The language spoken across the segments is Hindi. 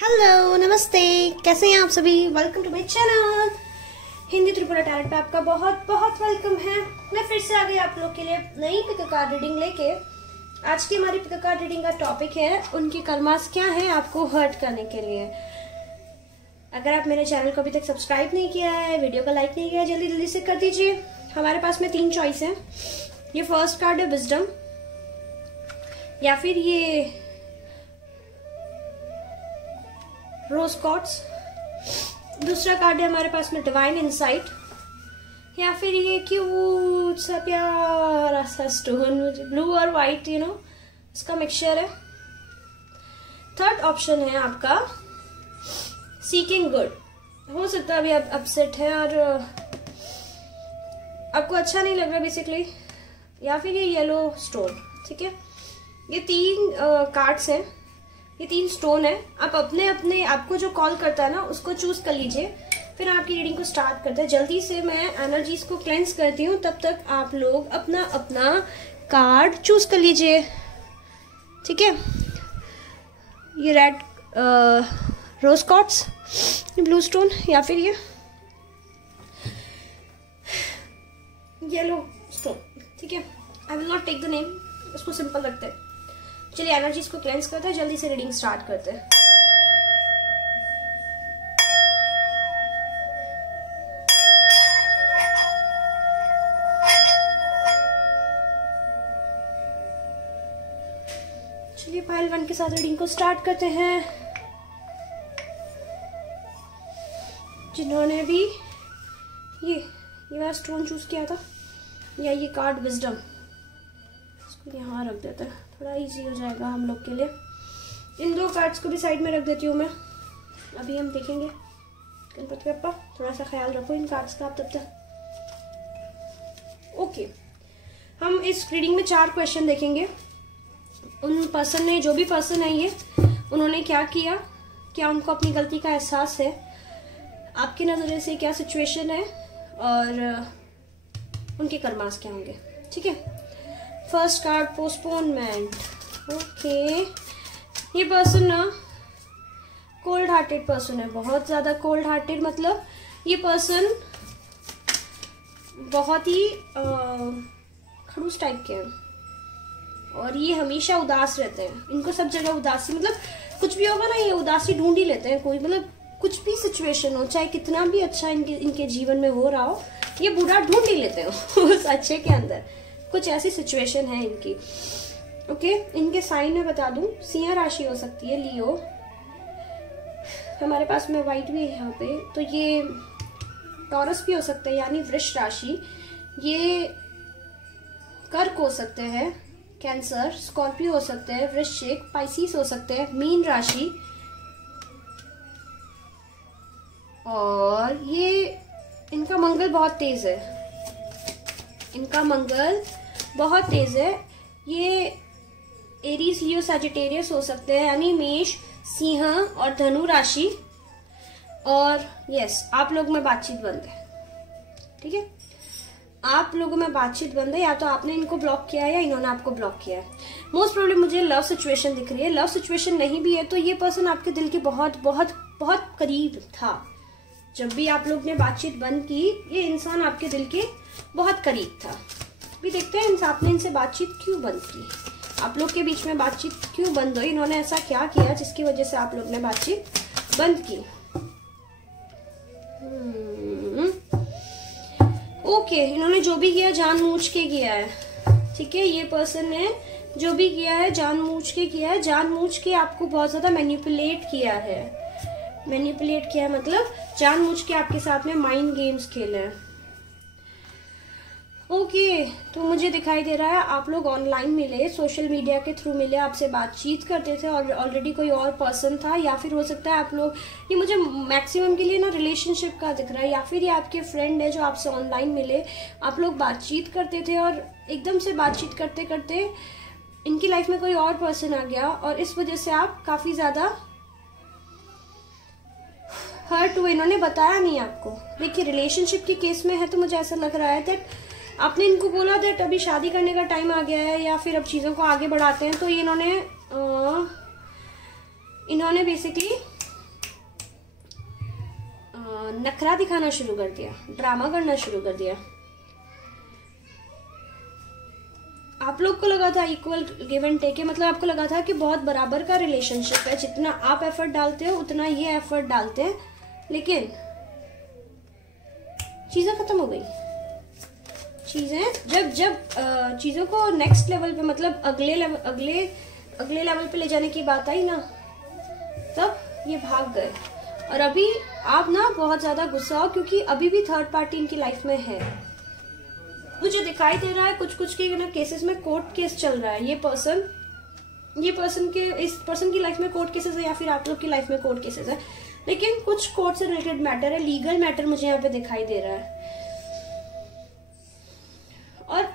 हेलो, नमस्ते। कैसे हैं आप सभी? Welcome to my channel Hindi Tripura talent पे आपका बहुत बहुत वेलकम है। मैं फिर से आ गई आप लोग के लिए नई पिक कार्ड रीडिंग लेके। आज की हमारी पिक कार्ड रीडिंग का टॉपिक है उनकी कर्मास क्या है आपको हर्ट करने के लिए। अगर आप मेरे चैनल को अभी तक सब्सक्राइब नहीं किया है, वीडियो को लाइक नहीं किया है, जल्दी जल्दी से कर दीजिए। हमारे पास में 3 चॉइस है। ये फर्स्ट कार्ड है विजडम, या फिर ये रोज कॉर्ड्स। दूसरा कार्ड है हमारे पास में डिवाइन इंसाइट, या फिर ये क्यूट सा प्यारा सा स्टोन ब्लू और व्हाइट इसका मिक्सचर है। थर्ड ऑप्शन है आपका सीकिंग गुड। हो सकता है अभी आप अपसेट है और आपको अच्छा नहीं लग रहा बेसिकली, या फिर ये येलो स्टोन। ठीक है, ये 3 कार्ड्स हैं, ये 3 स्टोन है। आप अपने अपने आपको जो कॉल करता है ना उसको चूज कर लीजिए, फिर आपकी रीडिंग को स्टार्ट करते हैं। जल्दी से मैं एनर्जीज को क्लेंस करती हूँ, तब तक आप लोग अपना अपना कार्ड चूज कर लीजिए। ठीक है, ये red rose cords, blue stone, या फिर ये येलो स्टोन। ठीक है, I will not take the name, इसको सिंपल रखते हैं। चलिए एनर्जीज को क्लेंस करते हैं, जल्दी से रीडिंग स्टार्ट करते हैं। चलिए पाइल 1 के साथ रीडिंग को स्टार्ट करते हैं। जिन्होंने भी ये वाला स्टोन चूज किया था, या ये कार्ड विजडम, इसको यहाँ रख देते हैं, थोड़ा इजी हो जाएगा हम लोग के लिए। इन 2 कार्ड्स को भी साइड में रख देती हूँ मैं। अभी हम देखेंगे गणपति बप्पा, थोड़ा सा ख्याल रखो इन कार्ड्स का आप तब तक। ओके, हम इस रीडिंग में 4 क्वेश्चन देखेंगे। उन पर्सन ने, जो भी पर्सन है ये, उन्होंने क्या किया, क्या उनको अपनी गलती का एहसास है, आपकी नजरिए से क्या सिचुएशन है, और उनके कर्मास क्या होंगे। ठीक है, फर्स्ट कार्ड पोस्टपोनमेंट। ओके, ये पर्सन ना कोल्ड हार्टेड पर्सन है, बहुत ज्यादा कोल्ड हार्टेड। मतलब ये पर्सन बहुत ही खड़ूस टाइप के हैं, और ये हमेशा उदास रहते हैं। इनको सब जगह उदासी, मतलब कुछ भी होगा ना ये उदासी ढूंढ ही लेते हैं। कोई मतलब कुछ भी सिचुएशन हो, चाहे कितना भी अच्छा इनके जीवन में हो रहा हो, ये बुरा ढूंढ ही लेते हो उस अच्छे के अंदर। कुछ ऐसी सिचुएशन है इनकी। ओके, इनके साइन में बता दूं, सिंह राशि हो सकती है, लियो। हमारे पास में व्हाइट भी है यहाँ पे, तो ये टॉरस भी हो सकता है, यानी वृष राशि। ये कर्क हो सकते हैं, कैंसर, स्कॉर्पियो हो सकते हैं, वृश्चिक, पाइसिस हो सकते हैं, मीन राशि। और ये इनका मंगल बहुत तेज है, इनका मंगल बहुत तेज है। ये एरीज, लियो, सजिटेरियस हो सकते हैं, यानी मेष, सिंह और धनु राशि। और यस, आप लोग में बातचीत बंद है। ठीक है, आप लोगों में बातचीत बंद है, या तो आपने इनको ब्लॉक किया है या इन्होंने आपको ब्लॉक किया है। मोस्ट प्रॉब्लम मुझे लव सिचुएशन दिख रही है। लव सिचुएशन नहीं भी है तो ये पर्सन आपके दिल के बहुत बहुत बहुत करीब था। जब भी आप लोग ने बातचीत बंद की, ये इंसान आपके दिल के बहुत करीब था। भी देखते हैं आपने इनसे बातचीत क्यों बंद की, आप लोग के बीच में बातचीत क्यों बंद हुई, इन्होंने ऐसा क्या किया जिसकी वजह से आप लोग ने बातचीत बंद की। ओके, इन्होंने जो भी किया जानबूझ के किया है। ठीक है, ये पर्सन ने जो भी किया है जानबूझ के किया है, जानबूझ के आपको बहुत ज्यादा मैनिपुलेट किया है। मैनिपुलेट किया है मतलब जानबूझ के आपके साथ में माइंड गेम्स खेले हैं। ओके, तो मुझे दिखाई दे रहा है आप लोग ऑनलाइन मिले, सोशल मीडिया के थ्रू मिले, आपसे बातचीत करते थे, और ऑलरेडी कोई और पर्सन था, या फिर हो सकता है आप लोग, ये मुझे मैक्सिमम के लिए ना रिलेशनशिप का दिख रहा है, या फिर ये आपके फ्रेंड है जो आपसे ऑनलाइन मिले, आप लोग बातचीत करते थे, और एकदम से बातचीत करते करते इनकी लाइफ में कोई और पर्सन आ गया, और इस वजह से आप काफी ज्यादा हर्ट हुए। इन्होंने बताया नहीं आपको। देखिए, रिलेशनशिप के केस में है तो मुझे ऐसा लग रहा है दैट आपने इनको बोला दैट अभी शादी करने का टाइम आ गया है, या फिर अब चीजों को आगे बढ़ाते हैं, तो ये इन्होंने बेसिकली नखरा दिखाना शुरू कर दिया, ड्रामा करना शुरू कर दिया। आप लोग को लगा था इक्वल गिव एंड टेक है, मतलब आपको लगा था कि बहुत बराबर का रिलेशनशिप है, जितना आप एफर्ट डालते हो उतना ये एफर्ट डालते हैं, लेकिन चीजें खत्म हो गई। चीजें जब चीजों को नेक्स्ट लेवल पे, मतलब अगले लेवल पे ले जाने की बात आई ना, तब ये भाग गए। और अभी आप ना बहुत ज्यादा गुस्सा हो, क्योंकि अभी भी थर्ड पार्टी इनकी लाइफ में है। मुझे दिखाई दे रहा है कुछ के ना केसेस में कोर्ट केस चल रहा है। ये पर्सन की लाइफ में कोर्ट केसेस है, या फिर आप लोग की लाइफ में कोर्ट केसेस है, लेकिन कुछ कोर्ट से रिलेटेड मैटर है, लीगल मैटर मुझे यहाँ पे दिखाई दे रहा है। और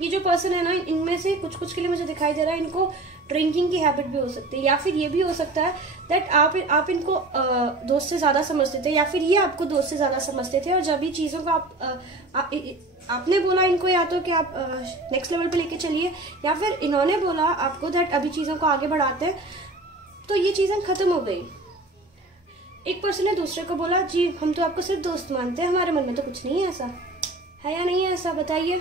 ये जो पर्सन है ना, इनमें से कुछ के लिए मुझे दिखाई दे रहा है इनको ड्रिंकिंग की हैबिट भी हो सकती है, या फिर ये भी हो सकता है दैट आप इनको दोस्त से ज्यादा समझते थे, या फिर ये आपको दोस्त से ज्यादा समझते थे, और जब भी चीजों को आपने बोला इनको या तो कि आप नेक्स्ट लेवल पे लेके चलिए, या फिर इन्होंने बोला आपको दैट अभी चीजों को आगे बढ़ाते हैं, तो ये चीजें खत्म हो गई। एक पर्सन ने दूसरे को बोला जी हम तो आपको सिर्फ दोस्त मानते हैं, हमारे मन में तो कुछ नहीं है, ऐसा है या नहीं है, ऐसा बताइए।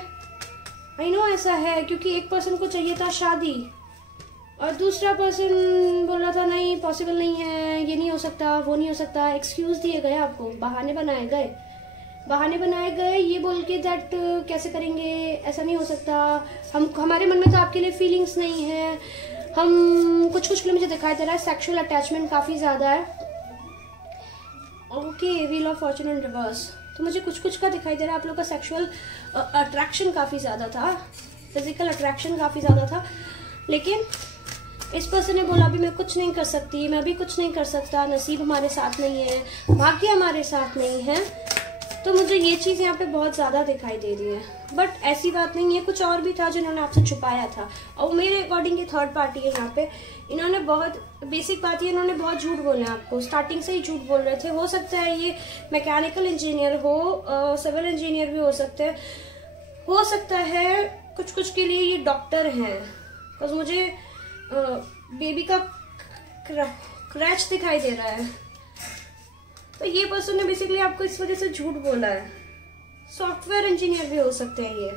आई नो ऐसा है, क्योंकि एक पर्सन को चाहिए था शादी और दूसरा पर्सन बोल रहा था नहीं पॉसिबल नहीं है, ये नहीं हो सकता, वो नहीं हो सकता, एक्सक्यूज दिए गए आपको, बहाने बनाए गए ये बोल के दैट कैसे करेंगे, ऐसा नहीं हो सकता, हमारे मन में तो आपके लिए फीलिंग्स नहीं है, हम कुछ के लिए मुझे दिखाई दे रहा है सेक्सुअल अटैचमेंट काफी ज्यादा है। Okay, wheel of Fortune in reverse, तो मुझे कुछ का दिखाई दे रहा है आप लोग का सेक्सुअल अट्रैक्शन काफी ज्यादा था, फिजिकल अट्रैक्शन काफी ज्यादा था, लेकिन इस पर्सन ने बोला अभी मैं कुछ नहीं कर सकती, मैं अभी कुछ नहीं कर सकता, नसीब हमारे साथ नहीं है, भाग्य हमारे साथ नहीं है। तो मुझे ये चीज यहाँ पे बहुत ज्यादा दिखाई दे रही है, बट ऐसी बात नहीं है, कुछ और भी था जो इन्होंने आपसे छुपाया था, और मेरे अकॉर्डिंग ये थर्ड पार्टी है यहाँ पे। इन्होंने बहुत बेसिक बात है, इन्होंने बहुत झूठ बोले आपको, स्टार्टिंग से ही झूठ बोल रहे थे। हो सकता है ये मैकेनिकल इंजीनियर हो, सिविल इंजीनियर भी हो सकता है कुछ के लिए ये डॉक्टर हैं, बिकॉज मुझे बेबी का क्रैच दिखाई दे रहा है। तो ये पर्सन ने बेसिकली आपको इस वजह से झूठ बोला है। सॉफ्टवेयर इंजीनियर भी हो सकते हैं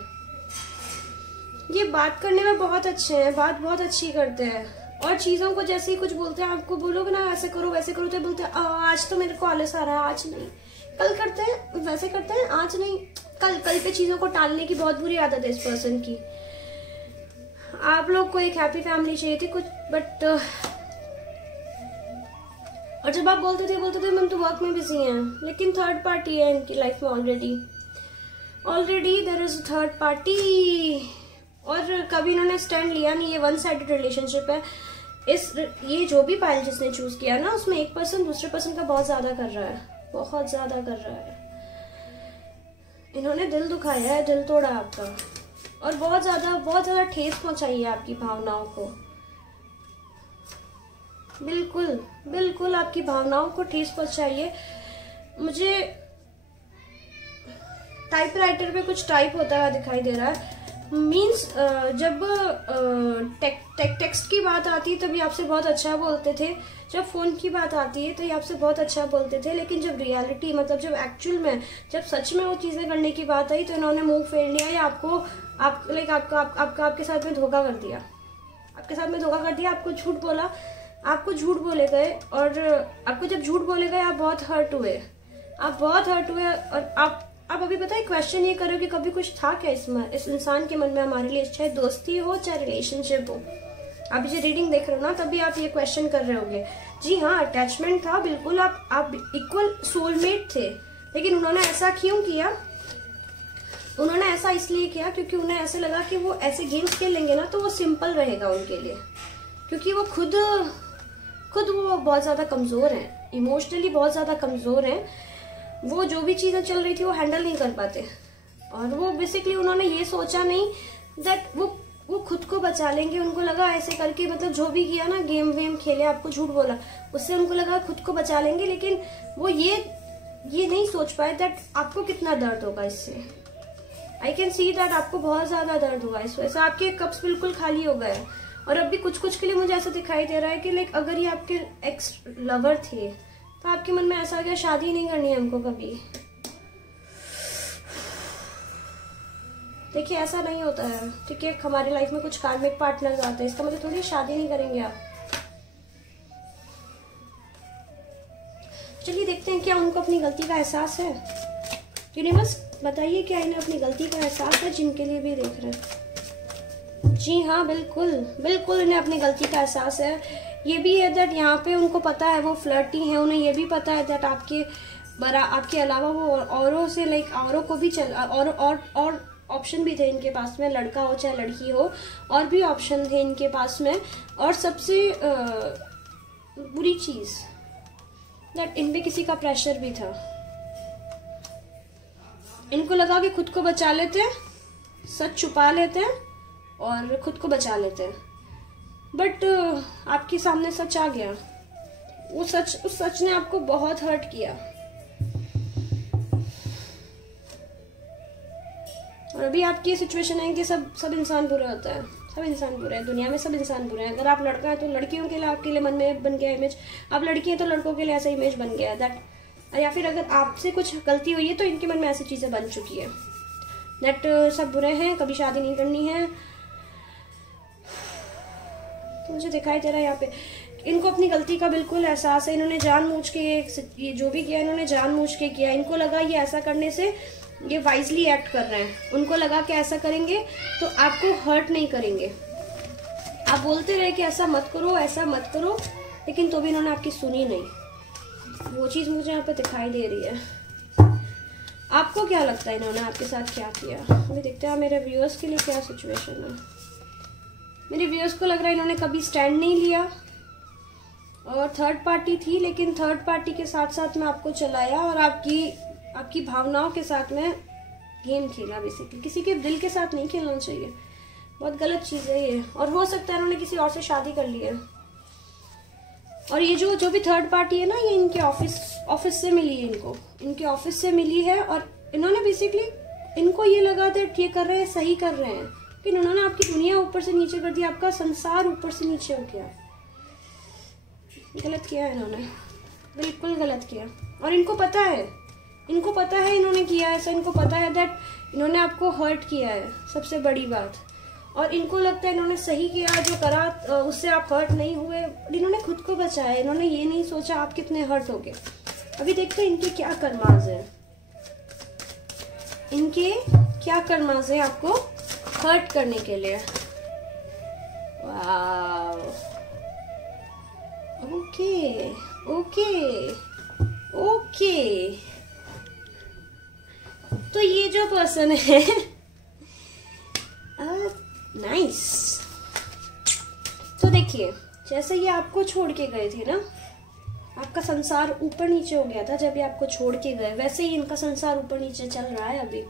ये बात करने में बहुत अच्छे हैं, बात बहुत अच्छी करते हैं, और चीजों को जैसे ही कुछ बोलते हैं, आपको बोलोगे ना ऐसे करो वैसे करो, तो बोलते हैं आज तो मेरे को आलस आ रहा है, आज नहीं, कल करते हैं, वैसे करते हैं, आज नहीं, कल पे चीजों को टालने की बहुत बुरी आदत है इस पर्सन की। आप लोग को एक हैप्पी फैमिली चाहिए थी कुछ, बट और जब आप बोलते थे हम तो वर्क में बिजी हैं, लेकिन थर्ड पार्टी है इनकी लाइफ में already there is third party, और कभी इन्होंने स्टैंड लिया नहीं, ये वन साइडेड रिलेशनशिप है। ये जो भी पाइल जिसने चूज किया ना, उसमें एक पर्सन दूसरे पर्सन का बहुत ज्यादा कर रहा है, इन्होंने दिल दुखाया है, दिल तोड़ा आपका, और बहुत ज्यादा ठेस पहुंचाई है आपकी भावनाओं को, बिल्कुल आपकी भावनाओं को ठेस पहुंचाइए। मुझे टाइपराइटर पे कुछ टाइप होता हुआ दिखाई दे रहा है, मीन्स जब टेक्स्ट की बात आती है तभी आपसे बहुत अच्छा बोलते थे, जब फोन की बात आती है तो ये आपसे बहुत अच्छा बोलते थे, लेकिन जब रियलिटी मतलब जब एक्चुअल में जब सच में वो चीजें करने की बात आई तो इन्होंने मुंह फेर लिया, या आपके साथ में धोखा कर दिया, आपको झूठ बोला, आपको झूठ बोले गए, और आपको जब झूठ बोले गए आप बहुत हर्ट हुए, और आप अभी पता है क्वेश्चन ये करो कि कभी कुछ था क्या इस इंसान के मन में हमारे लिए, चाहे दोस्ती हो चाहे रिलेशनशिप हो। आप जो रीडिंग देख रहे हो ना, तभी आप ये क्वेश्चन कर रहे होगे, जी हाँ अटैचमेंट था, बिल्कुल आप इक्वल सोलमेट थे, लेकिन उन्होंने ऐसा क्यों किया? उन्होंने ऐसा इसलिए किया क्योंकि उन्हें ऐसे लगा कि वो ऐसे गेम्स खेल लेंगे ना तो वो सिंपल रहेगा उनके लिए, क्योंकि वो खुद वो बहुत ज्यादा कमजोर हैं, इमोशनली बहुत ज्यादा कमजोर हैं, वो जो भी चीजें चल रही थी वो हैंडल नहीं कर पाते, और वो बेसिकली उन्होंने ये सोचा नहीं दैट वो खुद को बचा लेंगे। उनको लगा ऐसे करके, मतलब जो भी किया ना, गेम वेम खेले, आपको झूठ बोला, उससे उनको लगा खुद को बचा लेंगे, लेकिन वो ये नहीं सोच पाए दैट आपको कितना दर्द होगा इससे। आई कैन सी दैट आपको बहुत ज्यादा दर्द होगा इस वजह से, आपके कप्स बिल्कुल खाली हो गए, और अभी कुछ के लिए मुझे ऐसा दिखाई दे रहा है कि लाइक अगर ये आपके एक्स लवर थे आपके मन में ऐसा आ गया शादी नहीं करनी है हमको कभी। देखिए ऐसा नहीं होता है, ठीक है। हमारी लाइफ में कुछ कार्मिक पार्टनर्स आते हैं, इसका मतलब थोड़ी शादी नहीं करेंगे आप। चलिए देखते हैं क्या उनको अपनी गलती का एहसास है। यूनिवर्स बताइए क्या इन्हें अपनी गलती का एहसास है, जिनके लिए भी देख रहे हैं। जी हाँ, बिल्कुल बिल्कुल इन्हें अपनी गलती का एहसास है। ये भी है दैट यहाँ पे उनको पता है वो फ्लर्टी है, उन्हें ये भी पता है दैट आपके अलावा वो औरों से लाइक औरों को भी और ऑप्शन भी थे इनके पास में, लड़का हो चाहे लड़की हो, और भी ऑप्शन थे इनके पास में। और सबसे बुरी चीज दैट इन पे किसी का प्रेशर भी था। इनको लगा कि खुद को बचा लेते हैं, सच छुपा लेते हैं और खुद को बचा लेते हैं, बट आपके सामने सच आ गया। उस सच ने आपको बहुत हर्ट किया। और अभी आपकी ये सिचुएशन है कि सब इंसान बुरे होता है, सब इंसान बुरे हैं दुनिया में, सब इंसान बुरे हैं। अगर आप लड़का है तो लड़कियों के लिए आपके लिए मन में बन गया इमेज, आप लड़की है तो लड़कों के लिए ऐसा इमेज बन गया दैट, या फिर अगर आपसे कुछ गलती हुई है तो इनके मन में ऐसी चीजें बन चुकी है दैट सब बुरे हैं, कभी शादी नहीं करनी है। तो मुझे दिखाई दे रहा है यहाँ पे इनको अपनी गलती का बिल्कुल एहसास है। इन्होंने जानबूझ के ये जो भी किया इन्होंने जानबूझ के किया। इनको लगा ये ऐसा करने से ये वाइजली एक्ट कर रहे हैं। उनको लगा कि ऐसा करेंगे तो आपको हर्ट नहीं करेंगे। आप बोलते रहे कि ऐसा मत करो ऐसा मत करो, लेकिन तो भी इन्होंने आपकी सुनी नहीं। वो चीज मुझे यहाँ पे दिखाई दे रही है। आपको क्या लगता है इन्होंने आपके साथ क्या किया? अभी देखते हैं मेरे व्यूअर्स के लिए क्या सिचुएशन है। मेरे व्यूअर्स को लग रहा है इन्होंने कभी स्टैंड नहीं लिया और थर्ड पार्टी थी, लेकिन थर्ड पार्टी के साथ साथ में आपको चलाया और आपकी भावनाओं के साथ में गेम खेला। बेसिकली किसी के दिल के साथ नहीं खेलना चाहिए, बहुत गलत चीज है ये। और हो सकता है इन्होंने किसी और से शादी कर ली है। और ये जो भी थर्ड पार्टी है ना, ये इनके ऑफिस से मिली है, इनके ऑफिस से मिली है। और इन्होंने बेसिकली इनको ये लगा था ये कर रहे हैं सही कर रहे हैं, लेकिन उन्होंने आपकी दुनिया ऊपर से नीचे कर दी, आपका संसार ऊपर से नीचे हो गया। गलत किया है इन्होंने, बिल्कुल गलत किया। और इनको पता है इन्होंने किया ऐसा। इनको पता है दैट इन्होंने आपको हर्ट किया है, सबसे बड़ी बात। और इनको लगता है इन्होंने सही किया, जो करा उससे आप हर्ट नहीं हुए। इन्होंने खुद को बचाया, इन्होंने ये नहीं सोचा आप कितने हर्ट हो गए। अभी देखते हैं इनके क्या कर्माज है, इनके क्या कर्माज है आपको हर्ट करने के लिए। वाव, ओके ओके ओके। तो ये जो पर्सन है नाइस। तो देखिए जैसे ये आपको छोड़ के गए थे ना, आपका संसार ऊपर नीचे हो गया था जब ये आपको छोड़ के गए, वैसे ही इनका संसार ऊपर नीचे चल रहा है अभी।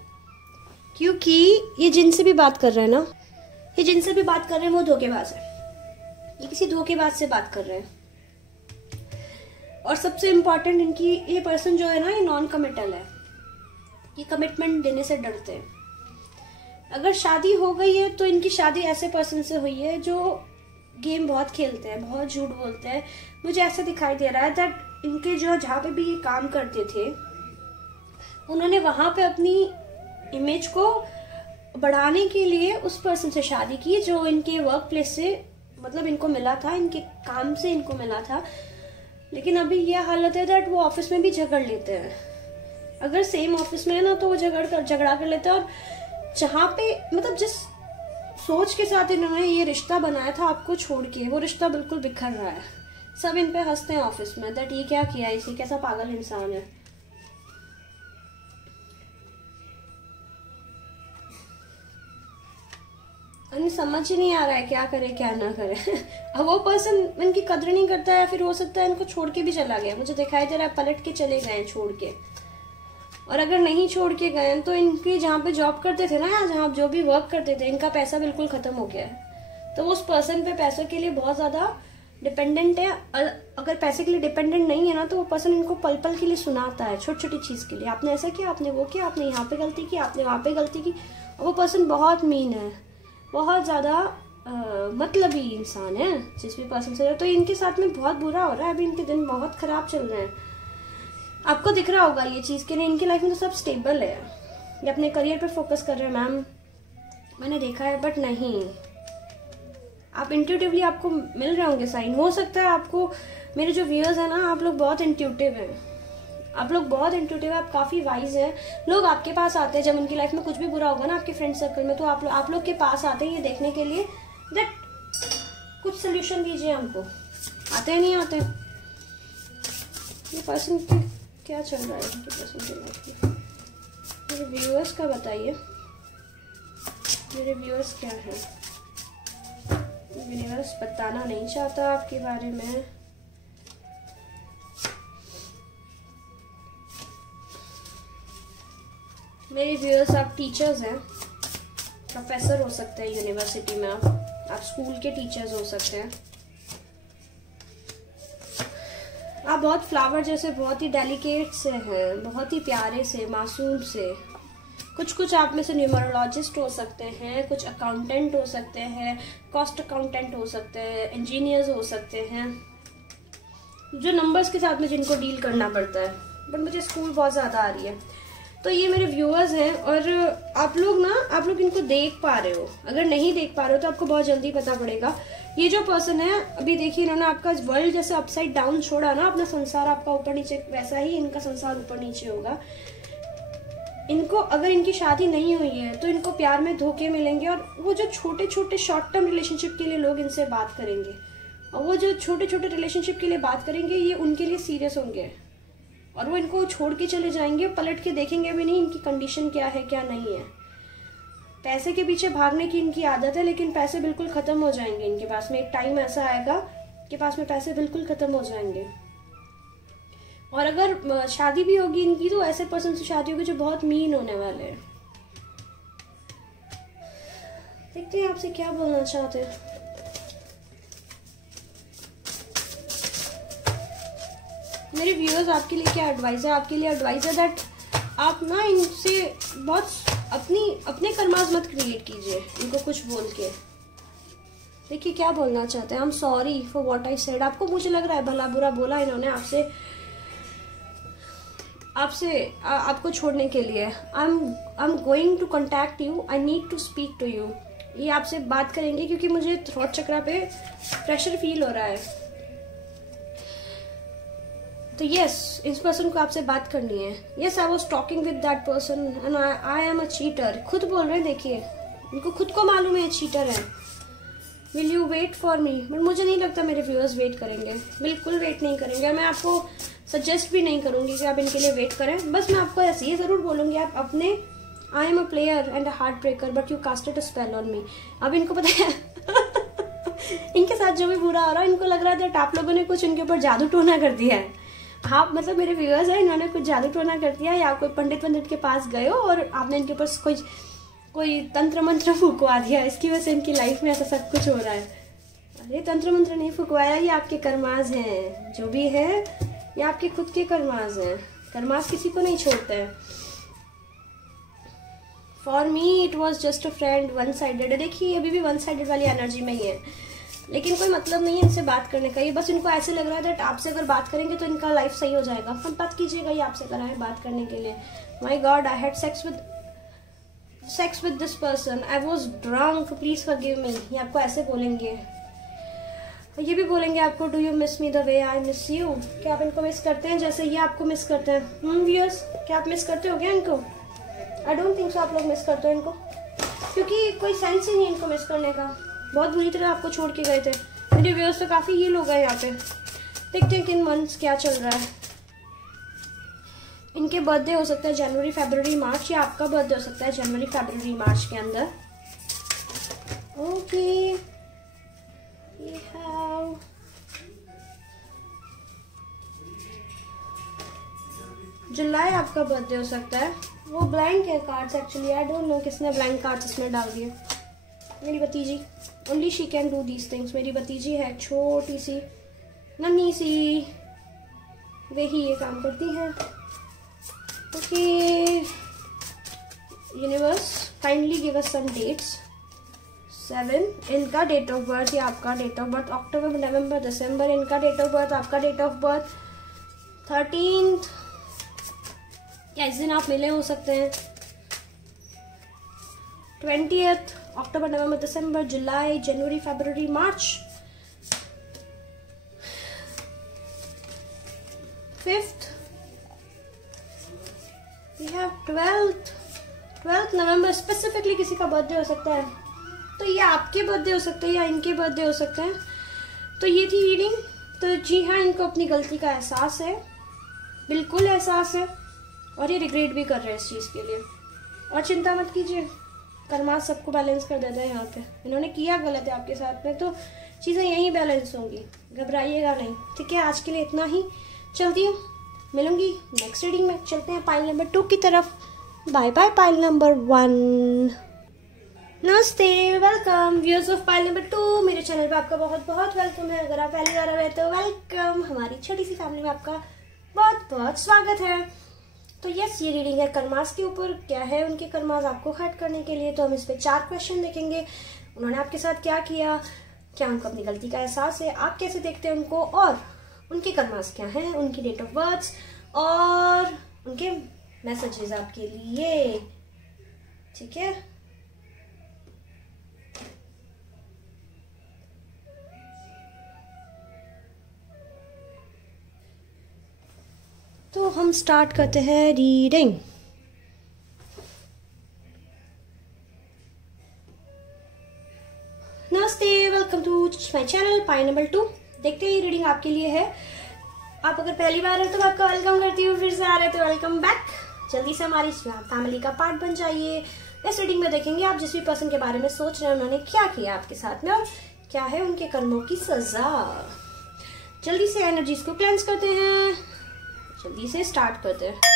क्योंकि ये जिनसे भी बात कर रहे हैं ना, ये जिनसे भी बात कर रहे हैं वो धोखेबाज है। ये किसी धोखेबाज से बात कर रहे हैं। और सबसे इम्पोर्टेंट, इनकी ये पर्सन जो है ना, ये नॉन कमिटल है। ये कमिटमेंट देने से डरते हैं। अगर शादी हो गई है तो इनकी शादी ऐसे पर्सन से हुई है जो गेम बहुत खेलते हैं, बहुत झूठ बोलते हैं। मुझे ऐसा दिखाई दे रहा है दैट इनके जो जहाँ पे भी ये काम करते थे, उन्होंने वहां पे अपनी इमेज को बढ़ाने के लिए उस पर्सन से शादी की जो इनके वर्क प्लेस से, मतलब इनको मिला था, इनके काम से इनको मिला था। लेकिन अभी यह हालत है दैट वो ऑफिस में भी झगड़ लेते हैं। अगर सेम ऑफिस में है ना तो वो झगड़ा कर लेते हैं। और जहाँ पे मतलब जिस सोच के साथ इन्होंने ये रिश्ता बनाया था आपको छोड़ के, वो रिश्ता बिल्कुल बिखर रहा है। सब इन पे हंसते हैं ऑफिस में दैट ये क्या किया, इसे कैसा पागल इंसान है। उन्हें समझ ही नहीं आ रहा है क्या करे क्या ना करे। अब वो पर्सन इनकी कदर नहीं करता है, फिर हो सकता है इनको छोड़ के भी चला गया। मुझे दिखाई दे रहा है पलट के चले गए छोड़ के। और अगर नहीं छोड़ के गए तो इनकी जहाँ पे जॉब करते थे ना, या जहाँ जो भी वर्क करते थे, इनका पैसा बिल्कुल खत्म हो गया है। तो उस पर्सन पे पैसों के लिए बहुत ज्यादा डिपेंडेंट है। अगर पैसे के लिए डिपेंडेंट नहीं है ना, तो वो पर्सन इनको पल पल के लिए सुनाता है, छोटी छोटी चीज के लिए। आपने ऐसा किया, आपने वो किया, आपने यहाँ पे गलती की, आपने वहां पे गलती की। और वो पर्सन बहुत मीन है, बहुत ज्यादा मतलबी इंसान है जिस भी पर्सन से। तो इनके साथ में बहुत बुरा हो रहा है अभी, इनके दिन बहुत खराब चल रहे हैं। आपको दिख रहा होगा ये चीज कि नहीं, इनकी लाइफ में तो सब स्टेबल है, ये अपने करियर पे फोकस कर रहे हैं मैम, मैंने देखा है। बट नहीं, आप इंट्यूटिवली आपको मिल रहे होंगे साइन। हो सकता है आपको, मेरे जो व्यूअर्स हैं ना, आप लोग बहुत इंट्यूटिव हैं, आप लोग बहुत इंट्यूटिव है, आप काफी वाइज हैं। लोग आपके पास आते हैं जब उनकी लाइफ में कुछ भी बुरा होगा ना आपके फ्रेंड सर्कल में, तो आप लोग के पास आते हैं ये देखने के लिए दैट कुछ सोल्यूशन दीजिए हमको। आते हैं नहीं आते? ये पर्सन क्या चल रहा है इनके पर्सन के लाइफ में? मेरे व्यूअर्स का बताइए, मेरे व्यूअर्स क्या है? यूनिवर्स बताना नहीं चाहता आपके बारे में। मेरे व्यूअर्स, आप टीचर्स हैं, प्रोफेसर हो सकते हैं यूनिवर्सिटी में, आप स्कूल के टीचर्स हो सकते हैं। आप बहुत फ्लावर जैसे बहुत ही डेलिकेट से हैं, बहुत ही प्यारे से, मासूम से। कुछ आप में से न्यूमरोलॉजिस्ट हो सकते हैं, कुछ अकाउंटेंट हो सकते हैं, कॉस्ट अकाउंटेंट हो सकते हैं, इंजीनियर्स हो सकते हैं, जो नंबर्स के साथ में जिनको डील करना पड़ता है। बट मुझे स्कूल बहुत ज़्यादा आ रही है। तो ये मेरे व्यूअर्स हैं और आप लोग इनको देख पा रहे हो। अगर नहीं देख पा रहे हो तो आपको बहुत जल्दी पता पड़ेगा। ये जो पर्सन है, अभी देखिए इन्होंने आपका वर्ल्ड जैसे अपसाइड डाउन छोड़ा ना, अपना संसार आपका ऊपर नीचे, वैसा ही इनका संसार ऊपर नीचे होगा। इनको अगर इनकी शादी नहीं हुई है तो इनको प्यार में धोखे मिलेंगे, और वो जो छोटे छोटे शॉर्ट टर्म रिलेशनशिप के लिए लोग इनसे बात करेंगे, और वो जो छोटे छोटे रिलेशनशिप के लिए बात करेंगे, ये उनके लिए सीरियस होंगे, और वो इनको छोड़ के चले जाएंगे, पलट के देखेंगे भी नहीं इनकी कंडीशन क्या है क्या नहीं है। पैसे के पीछे भागने की इनकी आदत है, लेकिन पैसे बिल्कुल खत्म हो जाएंगे इनके पास में। एक टाइम ऐसा आएगा कि पास में पैसे बिल्कुल खत्म हो जाएंगे। और अगर शादी भी होगी इनकी तो ऐसे पर्सन से शादी होगी जो बहुत मीन होने वाले हैं। देखते हैं आपसे क्या बोलना चाहते हैं। मेरे व्यूअर्स, आपके लिए क्या एडवाइस है? आपके लिए एडवाइस है दैट आप ना इनसे बहुत अपने कर्माज मत क्रिएट कीजिए इनको कुछ बोल के। देखिए क्या बोलना चाहते हैं। I am sorry for what I said. आपको मुझे लग रहा है भला बुरा बोला इन्होंने आपको छोड़ने के लिए। I am going to contact you, I need to speak to you. ये आपसे बात करेंगे क्योंकि मुझे थ्रोट चक्रा पे प्रेशर फील हो रहा है। तो यस, इस पर्सन को आपसे बात करनी है। Yes, I was talking with that person and I am a cheater. खुद बोल रहे हैं, देखिए इनको खुद को मालूम है चीटर है। Will you wait for me? But मुझे नहीं लगता मेरे व्यूअर्स वेट करेंगे, बिल्कुल वेट नहीं करेंगे। मैं आपको सजेस्ट भी नहीं करूंगी कि आप इनके लिए वेट करें। बस मैं आपको ऐसे ये जरूर बोलूंगी, आप अपने I am a player and a heart breaker but you casted a spell on me. अब इनको पता है इनके साथ जो भी बुरा हो रहा है, इनको लग रहा है आप लोगों ने कुछ इनके ऊपर जादू टोना कर दिया है। हाँ, मतलब मेरे व्यूअर्स है, इन्होंने कुछ जादू टोना कर दिया, या कोई पंडित के पास गए हो और आपने इनके ऊपर कोई तंत्र मंत्र फूकवा दिया, इसकी वजह से इनकी लाइफ में ऐसा सब कुछ हो रहा है। अरे तंत्र मंत्र नहीं फूकवाया, ये आपके कर्माज हैं। जो भी है ये आपके खुद के कर्माज हैं। कर्माज किसी को नहीं छोड़ते हैं। For me it was just a friend, one sided. देखिए अभी भी वन साइडेड वाली एनर्जी में ही है, लेकिन कोई मतलब नहीं है इनसे बात करने का। ये बस इनको ऐसे लग रहा है दैट आपसे अगर बात करेंगे तो इनका लाइफ सही हो जाएगा। हम बात कीजिएगा, ये आपसे करा है बात करने के लिए। My god, I had sex with this person, I was drunk, please forgive me. ये आपको ऐसे बोलेंगे। ये भी बोलेंगे आपको, do you miss me the way I miss you? क्या आप इनको मिस करते हैं जैसे ये आपको मिस करते हैं? व्यूअर्स, क्या आप मिस करते हो क्या इनको? आई डोंट थिंक सो आप लोग मिस करते हो इनको, क्योंकि कोई सेंस ही नहीं इनको मिस करने का। बहुत बुरी तरह आपको छोड़ के गए थे। मेरे व्यूअर्स तो काफी ये लोग हैं यहाँ पे। देखते हैं किन मंथ्स क्या चल रहा है। इनके बर्थडे हो सकता है जनवरी, फरवरी, मार्च, या आपका बर्थडे हो सकता है जनवरी, फरवरी, मार्च के अंदर। ओके, जुलाई आपका बर्थडे हो सकता है। वो ब्लैंक है cards actually, I don't know किसने ब्लैंक कार्ड्स इसमें डाल दिए। मेरी भतीजी, only she can do these things. मेरी भतीजी है छोटी सी, नन्ही सी, वे ही ये काम करती हैं। Okay universe, kindly give us some dates. 7 इनका डेट ऑफ बर्थ या आपका डेट ऑफ बर्थ, अक्टूबर, नवंबर, दिसंबर इनका डेट ऑफ बर्थ, आपका डेट ऑफ बर्थ 13th या इस दिन आप मिले हो सकते हैं। 20th अक्टूबर, नवंबर, दिसंबर, जुलाई, जनवरी, फरवरी, मार्च। 5th we have 12th November. Specifically किसी का बर्थडे हो सकता है, तो ये आपके बर्थडे हो सकते हैं या इनके बर्थडे हो सकते हैं। तो ये थी रीडिंग। तो जी हाँ, इनको अपनी गलती का एहसास है, बिल्कुल एहसास है, और ये रिग्रेट भी कर रहे हैं इस चीज़ के लिए। और चिंता मत कीजिए, कर्मा सबको बैलेंस कर देता है। यहाँ पे इन्होंने किया गलत है आपके साथ में, तो चीज़ें यहीं बैलेंस होंगी, घबराइएगा नहीं। ठीक है, आज के लिए इतना ही। चलती हूँ, मिलूंगी नेक्स्ट रीडिंग में। चलते हैं पाइल नंबर 2 की तरफ। Bye bye pile number 1। नमस्ते, welcome viewers of pile number 2। मेरे चैनल पे आपका बहुत बहुत वेलकम है। अगर आप पहली बार आए तो वेलकम। हमारी छोटी सी फैमिली में आपका बहुत बहुत स्वागत है। तो यस, ये रीडिंग है कर्मास के ऊपर। क्या है उनके कर्मास आपको हर्ट करने के लिए। तो हम इस पे 4 क्वेश्चन देखेंगे। उन्होंने आपके साथ क्या किया, क्या उनको अपनी गलती का एहसास है, आप कैसे देखते हैं उनको, और उनके कर्मास क्या हैं, उनकी डेट ऑफ बर्थ और उनके मैसेजेस आपके लिए। ठीक है, तो हम स्टार्ट करते हैं रीडिंग। नमस्ते, welcome to my channel pile number 2। देखते हैं ये रीडिंग आपके लिए है। आप अगर पहली बार है तो मैं आपका वेलकम करती हूँ, फिर से आ रहे तो वेलकम बैक। जल्दी से हमारी फैमिली का पार्ट बन जाइए। इस रीडिंग में देखेंगे आप जिस भी पर्सन के बारे में सोच रहे हैं उन्होंने क्या किया आपके साथ में, और क्या है उनके कर्मों की सजा। जल्दी से एनर्जीज को क्लेंस करते हैं, जल्दी से स्टार्ट करते हैं।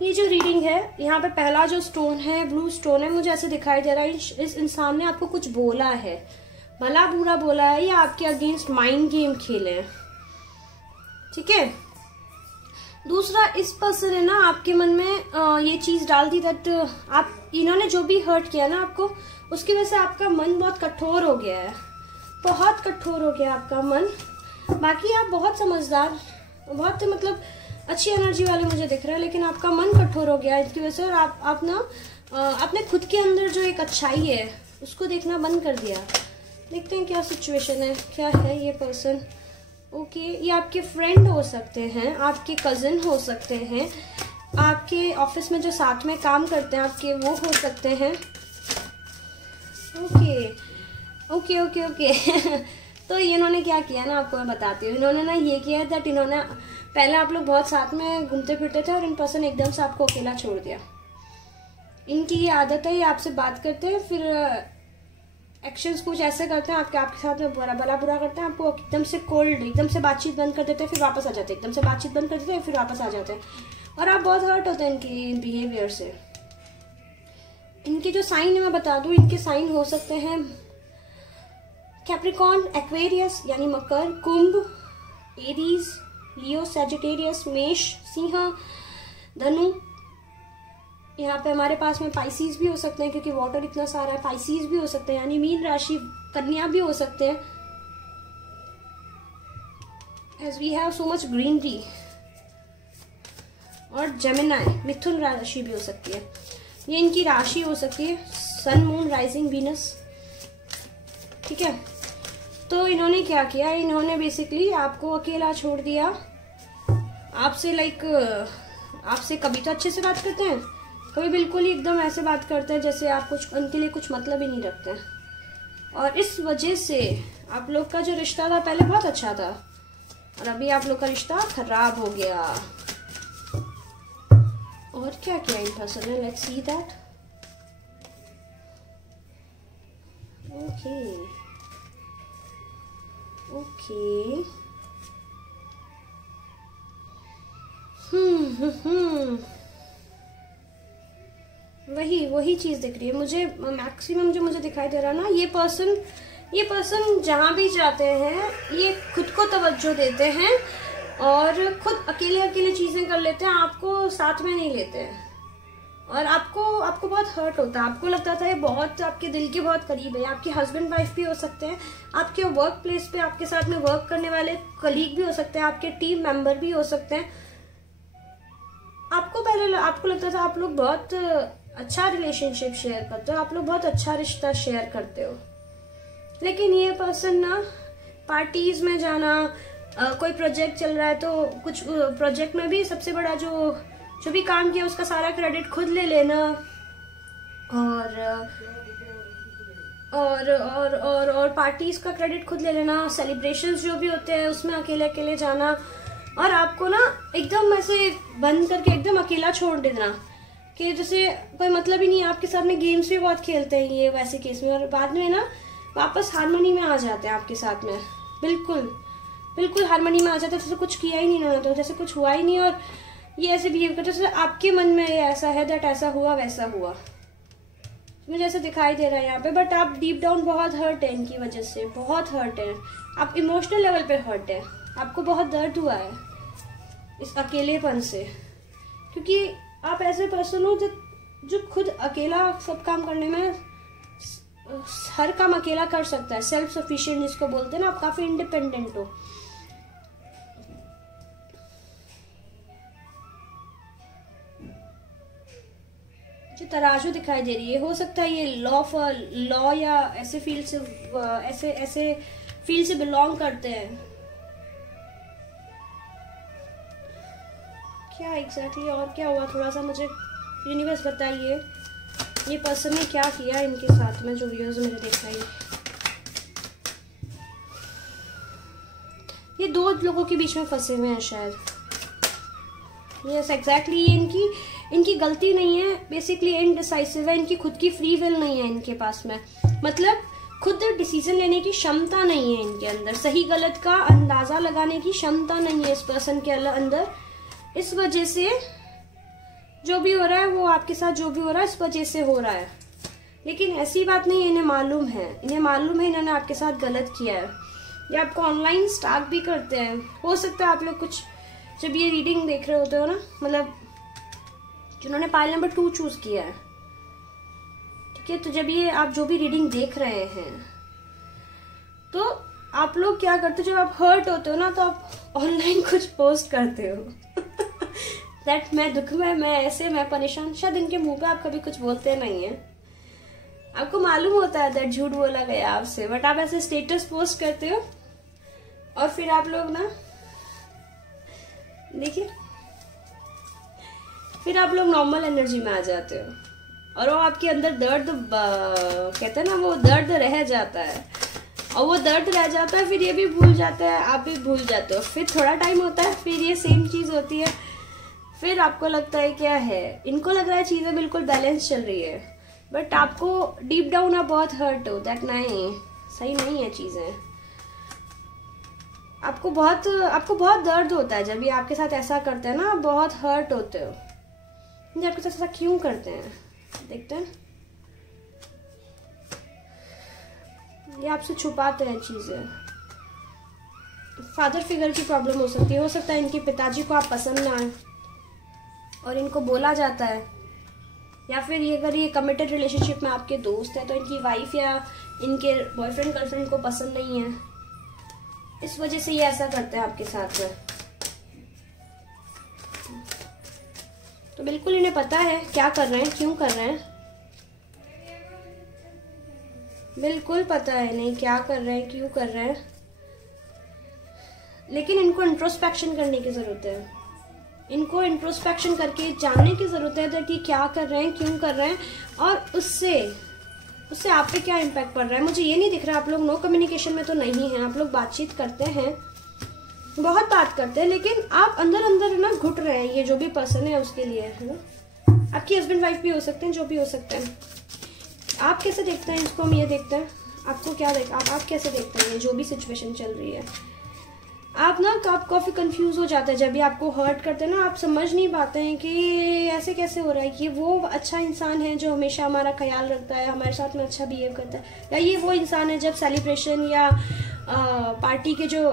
ये जो रीडिंग है, यहाँ पे पहला जो स्टोन है, ब्लू स्टोन है, मुझे ऐसे दिखाई दे रहा है इस इंसान ने आपको कुछ बोला है, भला बुरा बोला है, या आपके अगेंस्ट माइंड गेम खेले हैं। ठीक है, दूसरा, इस पर्सन ने ना आपके मन में ये चीज डाल दी दैट आप, इन्होंने जो भी हर्ट किया ना आपको, उसकी वजह से आपका मन बहुत कठोर हो गया है, बहुत कठोर हो गया आपका मन। बाकी आप बहुत समझदार, बहुत मतलब अच्छी एनर्जी वाले मुझे दिख रहा है, लेकिन आपका मन कठोर हो गया है इसकी वजह से। और आप ना अपने खुद के अंदर जो एक अच्छाई है उसको देखना बंद कर दिया। देखते हैं क्या सिचुएशन है, क्या है ये पर्सन। ओके, ये आपके फ्रेंड हो सकते हैं, आपके कजिन हो सकते हैं, आपके ऑफिस में जो साथ में काम करते हैं आपके, वो हो सकते हैं। ओके ओके ओके ओके तो इन्होंने क्या किया ना, आपको मैं बताती हूँ। इन्होंने ना ये किया दैट इन्होंने, पहले आप लोग बहुत साथ में घूमते फिरते थे और इन पर्सन एकदम से आपको अकेला छोड़ दिया। इनकी ये आदत है, ये आपसे बात करते हैं, फिर एक्शंस कुछ ऐसे करते हैं आपके साथ में भला बुरा करते हैं, आपको एकदम से कोल्ड, एकदम से बातचीत बंद कर देते हैं, फिर वापस आ जाते हैं, एकदम से बातचीत बंद कर देते हैं, फिर वापस आ जाते हैं, और आप बहुत हर्ट होते हैं इनकी बिहेवियर से। इनके जो साइन है मैं बता दूं, इनके साइन हो सकते हैं कैप्रिकॉर्न, एक्वेरियस यानी मकर, कुंभ, एरीज, लियो, सैजिटेरियस, मेष, सिंह, धनु। यहाँ पे हमारे पास में पाइसीज भी हो सकते हैं क्योंकि वाटर इतना सारा है, पाइसीज भी हो सकते हैं यानी मीन राशि, कन्या भी हो सकते हैं, as we have so much greenery. और जेमिनाई, मिथुन राशि भी हो सकती है, ये इनकी राशि हो सकती है, सन, मून, राइजिंग, वीनस। ठीक है, तो इन्होंने क्या किया, इन्होंने बेसिकली आपको अकेला छोड़ दिया। आपसे आपसे कभी तो अच्छे से बात करते हैं, कभी बिल्कुल ही एकदम ऐसे बात करते हैं जैसे आप कुछ उनके लिए कुछ मतलब ही नहीं रखते हैं। और इस वजह से आप लोग का जो रिश्ता था पहले बहुत अच्छा था, और अभी आप लोग का रिश्ता खराब हो गया। और क्या किया इन पर्सन ने, let's see that. Okay okay, वही चीज दिख रही है मुझे, मैक्सिमम जो मुझे दिखाई दे रहा है ना, ये पर्सन जहां भी जाते हैं ये खुद को तवज्जो देते हैं और खुद अकेले चीजें कर लेते हैं, आपको साथ में नहीं लेते हैं। और आपको बहुत हर्ट होता है, आपको लगता था ये बहुत आपके दिल के बहुत करीब है। आपके हस्बैंड वाइफ भी हो सकते हैं, आपके वर्क प्लेस पे आपके साथ में वर्क करने वाले कलीग भी हो सकते हैं, आपके टीम मेंबर भी हो सकते हैं। आपको लगता था आप लोग बहुत अच्छा रिलेशनशिप शेयर करते हो, आप लोग बहुत अच्छा रिश्ता शेयर करते हो। लेकिन ये पर्सन ना पार्टीज में जाना, कोई प्रोजेक्ट चल रहा है तो कुछ प्रोजेक्ट में भी सबसे बड़ा जो भी काम किया उसका सारा क्रेडिट खुद ले लेना, और पार्टीज का क्रेडिट खुद ले लेना, सेलिब्रेशंस जो भी होते हैं उसमें अकेले अकेले जाना, और आपको ना एकदम ऐसे बंद करके एकदम अकेला छोड़ देना कि जैसे कोई मतलब ही नहीं। आपके सामने गेम्स भी बहुत खेलते हैं ये वैसे केस में, और बाद में ना वापस हारमोनी में आ जाते हैं आपके साथ में, बिल्कुल हारमोनी में आ जाते हैं, जैसे कुछ किया ही नहीं उन्होंने, तो जैसे कुछ हुआ ही नहीं, और ये ऐसे बिहेव करते जैसे आपके मन में ये ऐसा है दैट ऐसा हुआ वैसा हुआ, मुझे ऐसे दिखाई दे रहा है यहाँ पे। बट आप डीप डाउन बहुत हर्ट है इनकी वजह से, बहुत हर्ट है, आप इमोशनल लेवल पे हर्ट है, आपको बहुत दर्द हुआ है इस अकेलेपन से, क्योंकि आप ऐसे पर्सन हो जो खुद अकेला सब काम करने में, हर काम अकेला कर सकता है, सेल्फ सफिशिएंट जिसको बोलते हैं ना, आप काफी इंडिपेंडेंट हो। जो तराजू दिखाई दे रही है, हो सकता है ये लॉ या ऐसे फील्ड से ऐसे फील्ड से बिलोंग करते हैं। क्या एग्जैक्टली और क्या हुआ, थोड़ा सा मुझे यूनिवर्स बताइए, ये पर्सन ने क्या किया इनके साथ में, जो वीडियोस मुझे दिखाई। ये दो लोगों के बीच में फंसे हुए हैं शायद। यस एग्जैक्टली, इनकी गलती नहीं है, बेसिकली इनडिसाइसिव है, इनकी खुद की फ्री विल नहीं है इनके पास में, मतलब खुद डिसीजन लेने की क्षमता नहीं है इनके अंदर, सही गलत का अंदाजा लगाने की क्षमता नहीं है इस पर्सन के अंदर। इस वजह से जो भी हो रहा है वो आपके साथ जो भी हो रहा है इस वजह से हो रहा है, लेकिन ऐसी बात नहीं है, इन्हें मालूम है इन्होंने आपके साथ गलत किया है। ये आपको ऑनलाइन स्टार्ट भी करते हैं, हो सकता है आप लोग कुछ जब ये रीडिंग देख रहे होते हो ना, मतलब जिन्होंने पाइल नंबर 2 चूज किया है, ठीक है, तो जब ये आप जो भी रीडिंग देख रहे हैं तो आप लोग क्या करते हो, जब आप हर्ट होते हो ना तो आप ऑनलाइन कुछ पोस्ट करते हो दैट मैं दुख में, मैं ऐसे, मैं परेशान, शायद इनके मुंह पे आप कभी कुछ बोलते नहीं है, आपको मालूम होता है दैट झूठ बोला गया आपसे, बट आप ऐसे स्टेटस पोस्ट करते हो और फिर आप लोग ना देखिए, फिर आप लोग नॉर्मल एनर्जी में आ जाते हो और वो आपके अंदर दर्द कहते हैं ना, वो दर्द रह जाता है, और वो दर्द रह जाता है, फिर ये भी भूल जाता है, आप भी भूल जाते हो, फिर थोड़ा टाइम होता है, फिर ये सेम चीज होती है, फिर आपको लगता है क्या है, इनको लग रहा है चीजें बिल्कुल बैलेंस चल रही है, बट आपको डीप डाउन आप बहुत हर्ट हो दैट नहीं, सही नहीं है चीजें, आपको बहुत दर्द होता है जब ये आपके साथ ऐसा करते हैं ना, आप बहुत हर्ट होते हो, ये आपके साथ ऐसा क्यों करते हैं, देखते हैं, ये आपसे छुपाते हैं चीजें, फादर फिगर की प्रॉब्लम हो सकता है इनके पिताजी को आप पसंद ना आए और इनको बोला जाता है, या फिर ये अगर ये कमिटेड रिलेशनशिप में आपके दोस्त है तो इनकी वाइफ या इनके बॉयफ्रेंड गर्लफ्रेंड को पसंद नहीं है, इस वजह से ये ऐसा करते हैं आपके साथ में। तो बिल्कुल इन्हें पता है क्या कर रहे हैं, क्यों कर रहे हैं, बिल्कुल पता है इन्हें क्या कर रहे हैं, क्यों कर रहे हैं, लेकिन इनको इंट्रोस्पेक्शन करने की जरूरत है, इनको इंट्रोस्पेक्शन करके जानने की जरूरत है कि क्या कर रहे हैं, क्यों कर रहे हैं, और उससे आप पे क्या इम्पैक्ट पड़ रहा है। मुझे ये नहीं दिख रहा, आप लोग नो कम्युनिकेशन में तो नहीं है, आप लोग बातचीत करते हैं, बहुत बात करते हैं, लेकिन आप अंदर अंदर ना घुट रहे हैं, ये जो भी पर्सन है उसके लिए, है ना, आपकी हस्बैंड वाइफ भी हो सकते हैं, जो भी हो सकते हैं। आप कैसे देखते हैं इसको, हम ये देखते हैं, आपको क्या आप कैसे देखते हैं जो भी सिचुएशन चल रही है, आप काफी कंफ्यूज हो जाते हैं जब भी आपको हर्ट करते हैं ना, आप समझ नहीं पाते हैं कि ऐसे कैसे हो रहा है, कि वो अच्छा इंसान है जो हमेशा हमारा ख्याल रखता है, हमारे साथ में अच्छा बिहेव करता है, या ये वो इंसान है जब सेलिब्रेशन या पार्टी के जो